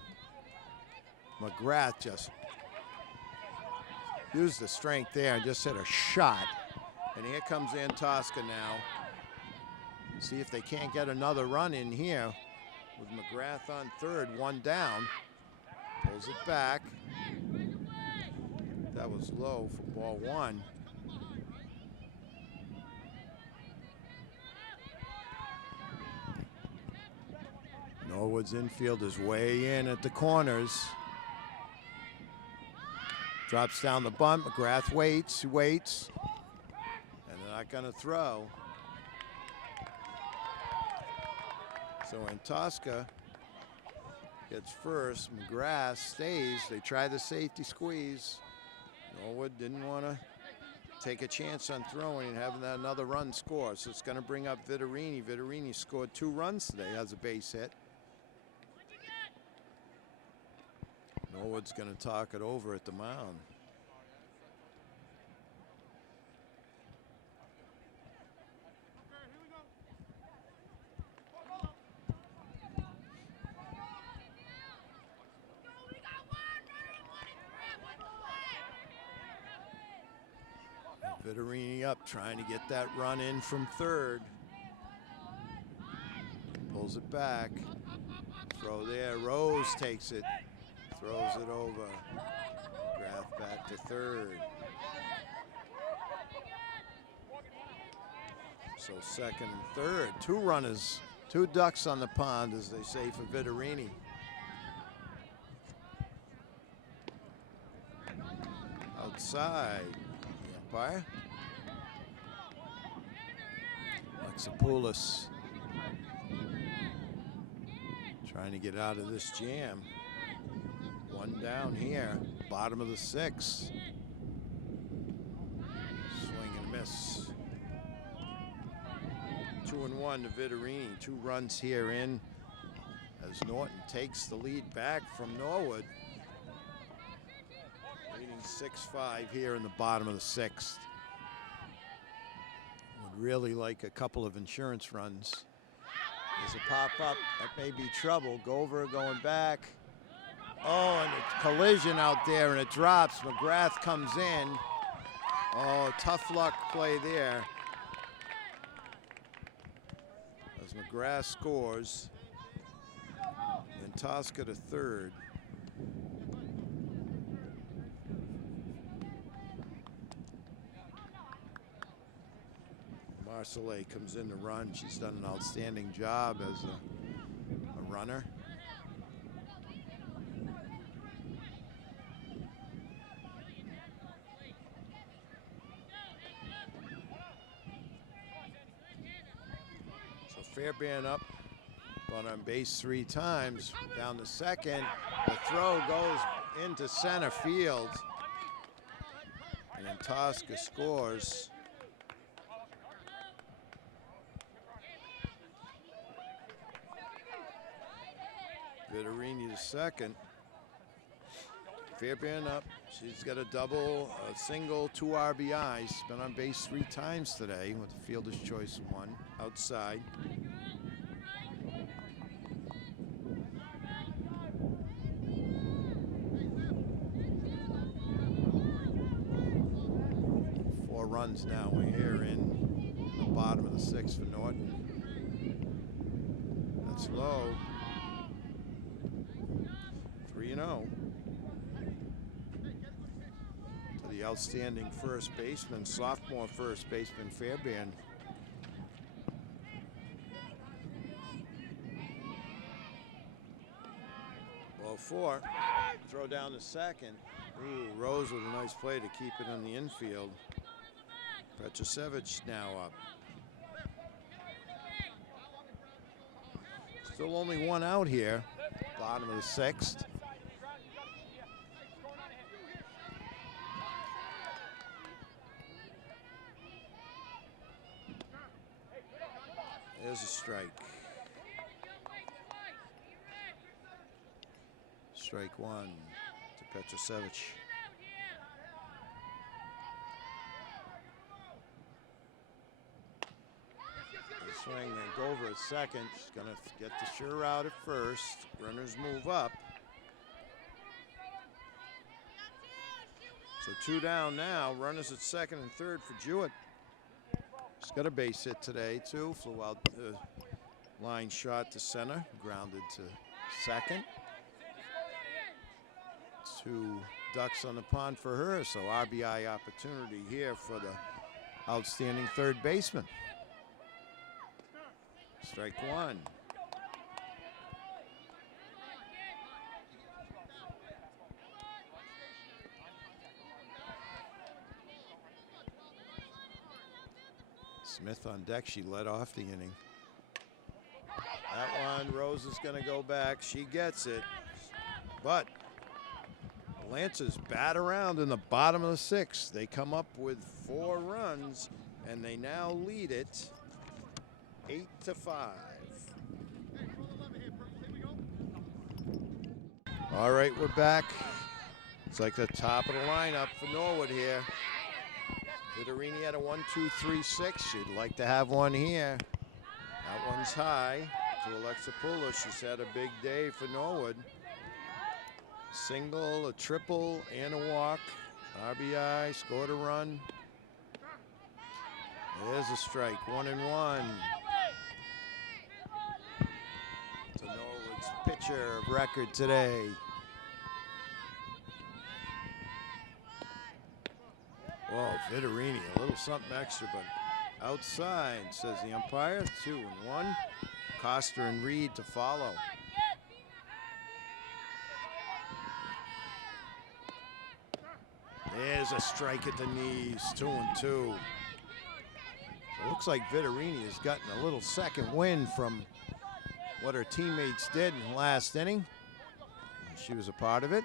McGrath just used the strength there and just hit a shot. And here comes Antosca now. See if they can't get another run in here with McGrath on third, 1 down. Pulls it back. That was low for ball 1. Norwood's infield is way in at the corners. Drops down the bunt. McGrath waits, and they're not going to throw. So Antosca gets first. McGrath stays. They try the safety squeeze. Norwood didn't want to take a chance on throwing and having that another run score. So it's going to bring up Vittorini. Vittorini scored 2 runs today, has a base hit. Norwood's going to talk it over at the mound. Vittorini up, trying to get that run in from third. Pulls it back. Throw there. Rose takes it. Throws it over. McGrath back to third. So second and third. 2 runners, 2 ducks on the pond, as they say, for Vittorini. Outside. The umpire. Alexopoulos trying to get out of this jam. 1 down here, bottom of the 6th. Swing and miss. 2-1 to Vittorini. 2 runs here in as Norton takes the lead back from Norwood. Leading 6-5 here in the bottom of the 6th. Would really like a couple of insurance runs. There's a pop-up. That may be trouble. Gover going back. Oh, and a collision out there, and it drops. McGrath comes in. Oh, tough luck play there. As McGrath scores. And Tosca to third. Marcellet comes in to run. She's done an outstanding job as a runner. So Fairbairn up, but on base 3 times. Down to second. The throw goes into center field. And Tosca scores. Vittorini to second. Fairbairn up. She's got a double, a single, 2 RBIs. Been on base 3 times today with the fielder's choice 1 outside. Four runs now. We're here in the bottom of the 6th for Norton. That's low. 3-0. outstanding first baseman, sophomore first baseman Fairbairn. Ball 4. Throw down to second. Ooh, Rose with a nice play to keep it in the infield. Petrosevich now up. Still only one out here. Bottom of the 6th. There's a strike. Strike 1 to Petrosevich. Swing and go over at second. She's going to get the sure out at first. Runners move up. So 2 down now. Runners at second and third for Jewett. She's got a base hit today, too. Flew out the line shot to center. Grounded to second. 2 ducks on the pond for her. So RBI opportunity here for the outstanding third baseman. Strike 1. Smith on deck. She led off the inning. That one, Rose is going to go back. She gets it. But the Lancers bat around in the bottom of the 6th. They come up with 4 runs, and they now lead it 8-5. All right, we're back. It's like the top of the lineup for Norwood here. Vidarini had a 1-2-3-6. She'd like to have one here. That one's high to Alexa Poulos. She's had a big day for Norwood. Single, a triple, and a walk. RBI, scored a run. There's a strike, 1-1. To Norwood's pitcher of record today. Whoa, Vidarini, a little something extra, but outside, says the umpire. 2-1. Costa and Reed to follow. There's a strike at the knees, 2-2. So it looks like Vidarini has gotten a little second wind from what her teammates did in the last inning. She was a part of it.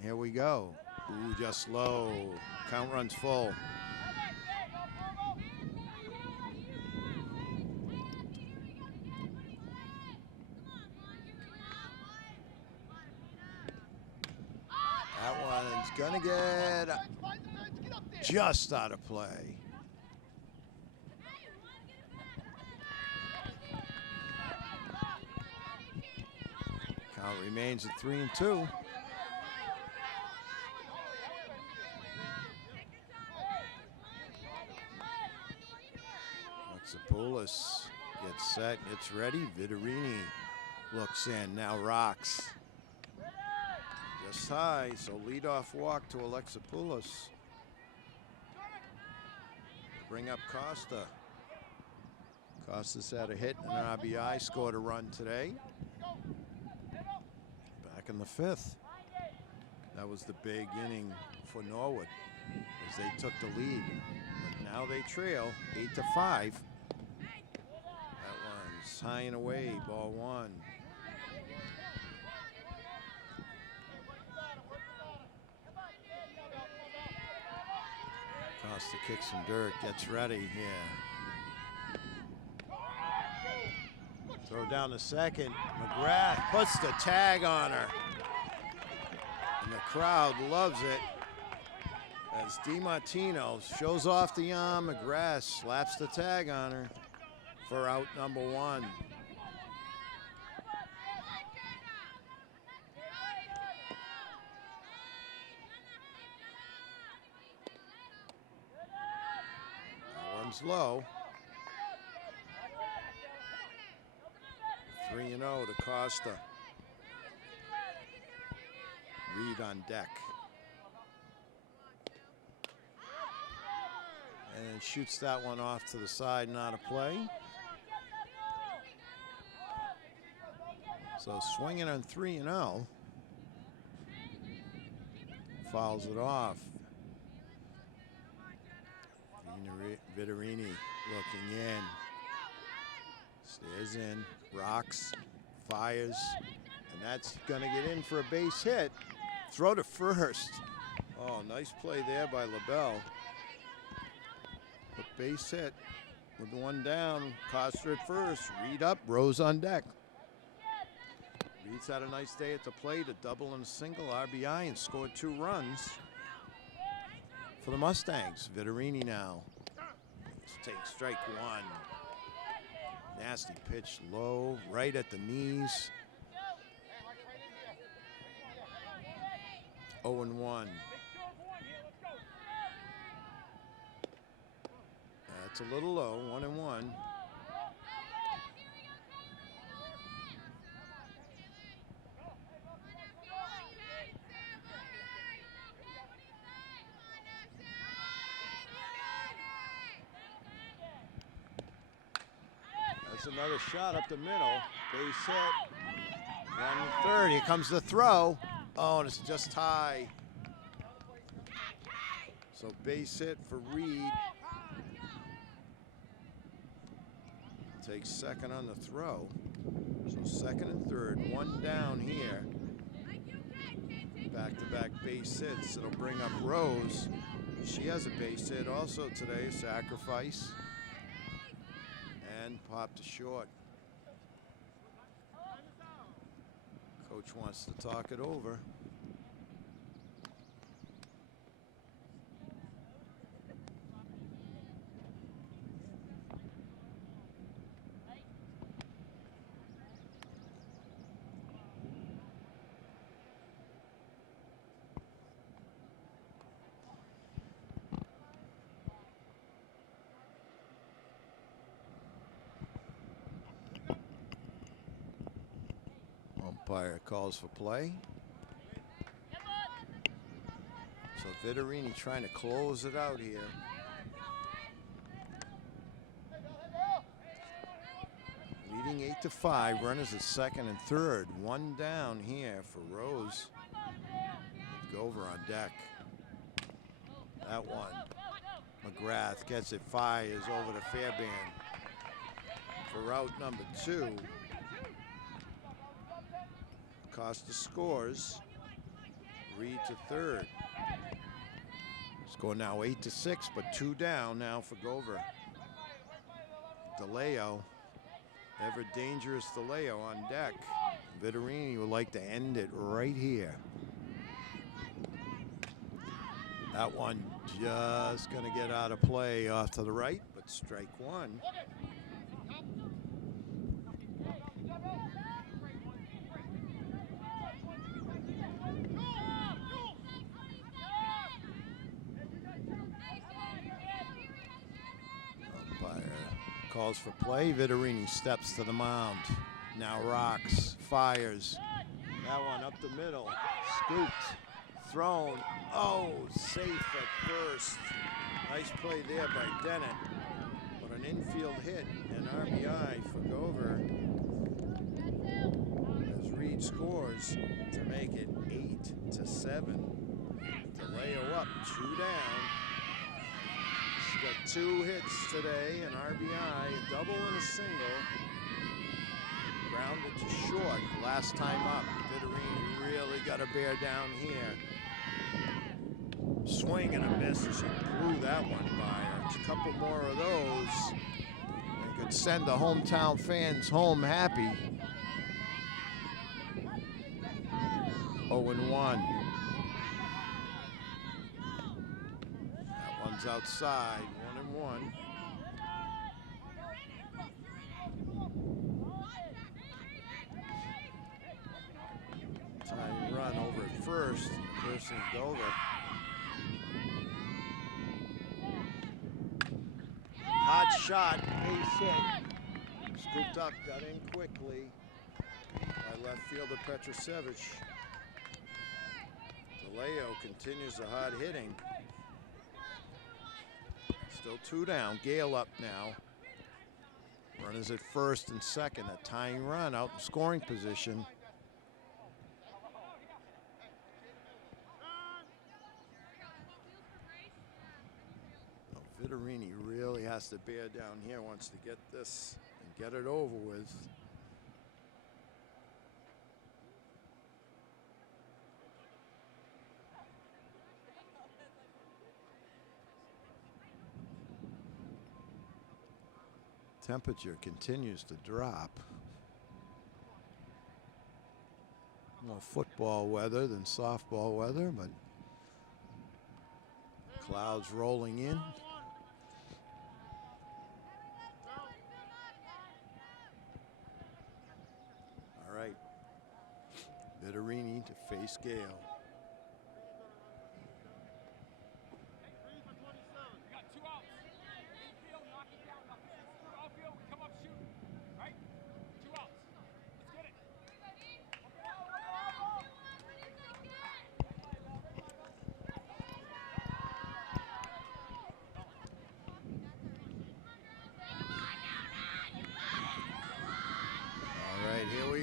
Here we go. Ooh, just low. Count runs full. That one's gonna get just out of play. Count remains at 3-2. Poulos gets set, gets ready. Vidarini looks in, now rocks. Just high, so leadoff walk to Alexa Poulos. Bring up Costa. Costa's had a hit and an RBI, scored a run today. Back in the 5th. That was the big inning for Norwood as they took the lead. But now they trail 8-5. High and away, ball 1. Costa kicks some dirt, gets ready here. Throw down to second. McGrath puts the tag on her. And the crowd loves it. As DiMartino shows off the arm, McGrath slaps the tag on her for out number 1. That one's low. 3-0 to Costa. Reed on deck. And shoots that one off to the side and out of play. So swinging on 3-0. Fouls it off. Vittorini looking in. Stares in, rocks, fires, and that's going to get in for a base hit. Throw to first. Oh, nice play there by LaBelle. But base hit with one down. Coster at first. Reed up, Rose on deck. Reed's had a nice day at the plate, a double and a single RBI, and scored 2 runs for the Mustangs. Vittorini now takes strike 1. Nasty pitch low, right at the knees. 0-1. That's a little low, 1-1. That's another shot up the middle. Base hit. 1-3. Here comes the throw. Oh, and it's just high. So base hit for Reed. Takes second on the throw. So second and third, one down here. Back-to-back base hits. It'll bring up Rose. She has a base hit also today, sacrifice. And popped to short. Coach wants to talk it over. Umpire calls for play. So Vittorini trying to close it out here. Leading 8-5. Runners at second and third. One down here for Rose. Gover on deck. That one. McGrath gets it, fires over to Fairbairn for out number 2. Costa scores. Reed to third. Score now 8-6, but 2 down now for Gover. DeLeo, ever dangerous DeLeo on deck. Vittorini would like to end it right here. That one just going to get out of play off to the right, but strike 1. Calls for play. Vittorini steps to the mound. Now rocks, fires. That one up the middle. Scooped, thrown. Oh, safe at first. Nice play there by Dennett. But an infield hit, an RBI for Gover. As Reed scores to make it 8-7. DeLeo up, 2 down. Got 2 hits today, an RBI, a double and a single. Grounded to short last time up. Vittorini really got to bear down here. Swing and a miss as he blew that one by. A couple more of those. They could send the hometown fans home happy. 0-1. Outside, 1-1. Time run over at first. Pearson's over. Hot shot, base hit. Scooped up, got in quickly by left fielder Petrosevich. DeLeo continues the hard hitting. Still 2 down. Gale up now. Runners at first and second. A tying run out in scoring position. Viterini really has to bear down here, wants to get this and get it over with. Temperature continues to drop. More football weather than softball weather, but clouds rolling in. All right, Viterini to face Gale.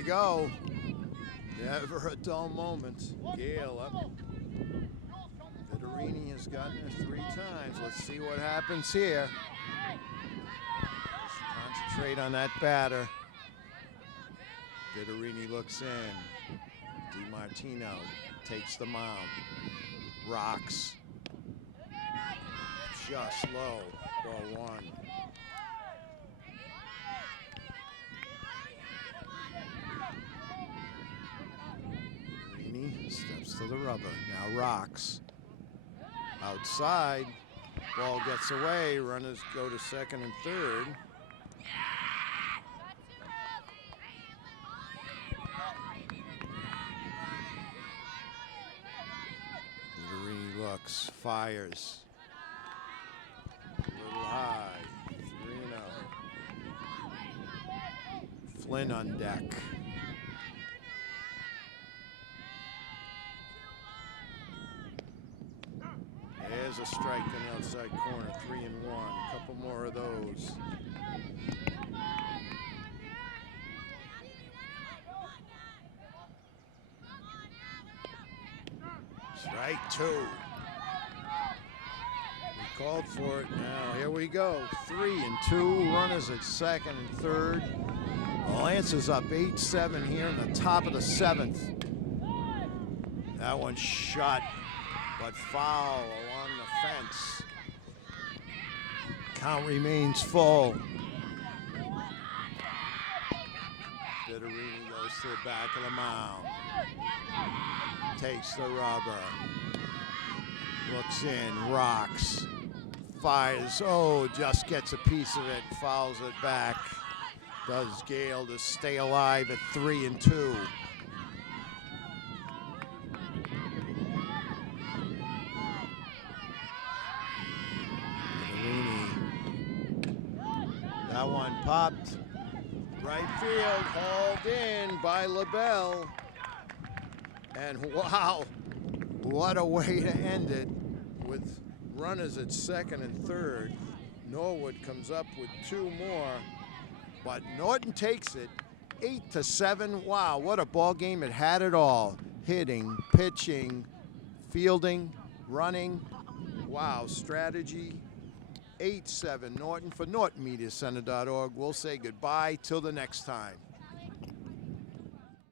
Go. Never a dull moment. Gale up. Viterini has gotten her 3 times. Let's see what happens here. Just concentrate on that batter. Viterini looks in. DiMartino takes the mound. Rocks. Just low. Ball 1. Steps to the rubber. Now Rocks. Outside. Ball gets away. Runners go to second and third. Viterini looks. Fires. A little high. 3-0. Flynn on deck. There's a strike in the outside corner, 3-1. A couple more of those. Strike 2. We called for it now. Here we go. 3-2. Runners at second and third. Lancers up 8-7 here in the top of the 7th. That one's shot, but foul along the fence. Count remains full. Viterini goes to the back of the mound. Takes the rubber. Looks in, rocks. Fires, oh, just gets a piece of it, fouls it back. Does Gale to stay alive at 3-2. That one popped. Right field, hauled in by LaBelle. And wow, what a way to end it with runners at second and third. Norwood comes up with 2 more, but Norton takes it 8-7. Wow, what a ball game. It had it all. Hitting, pitching, fielding, running. Wow, strategy. 8-7 Norton. For NortonMediaCenter.org, we'll say goodbye till the next time.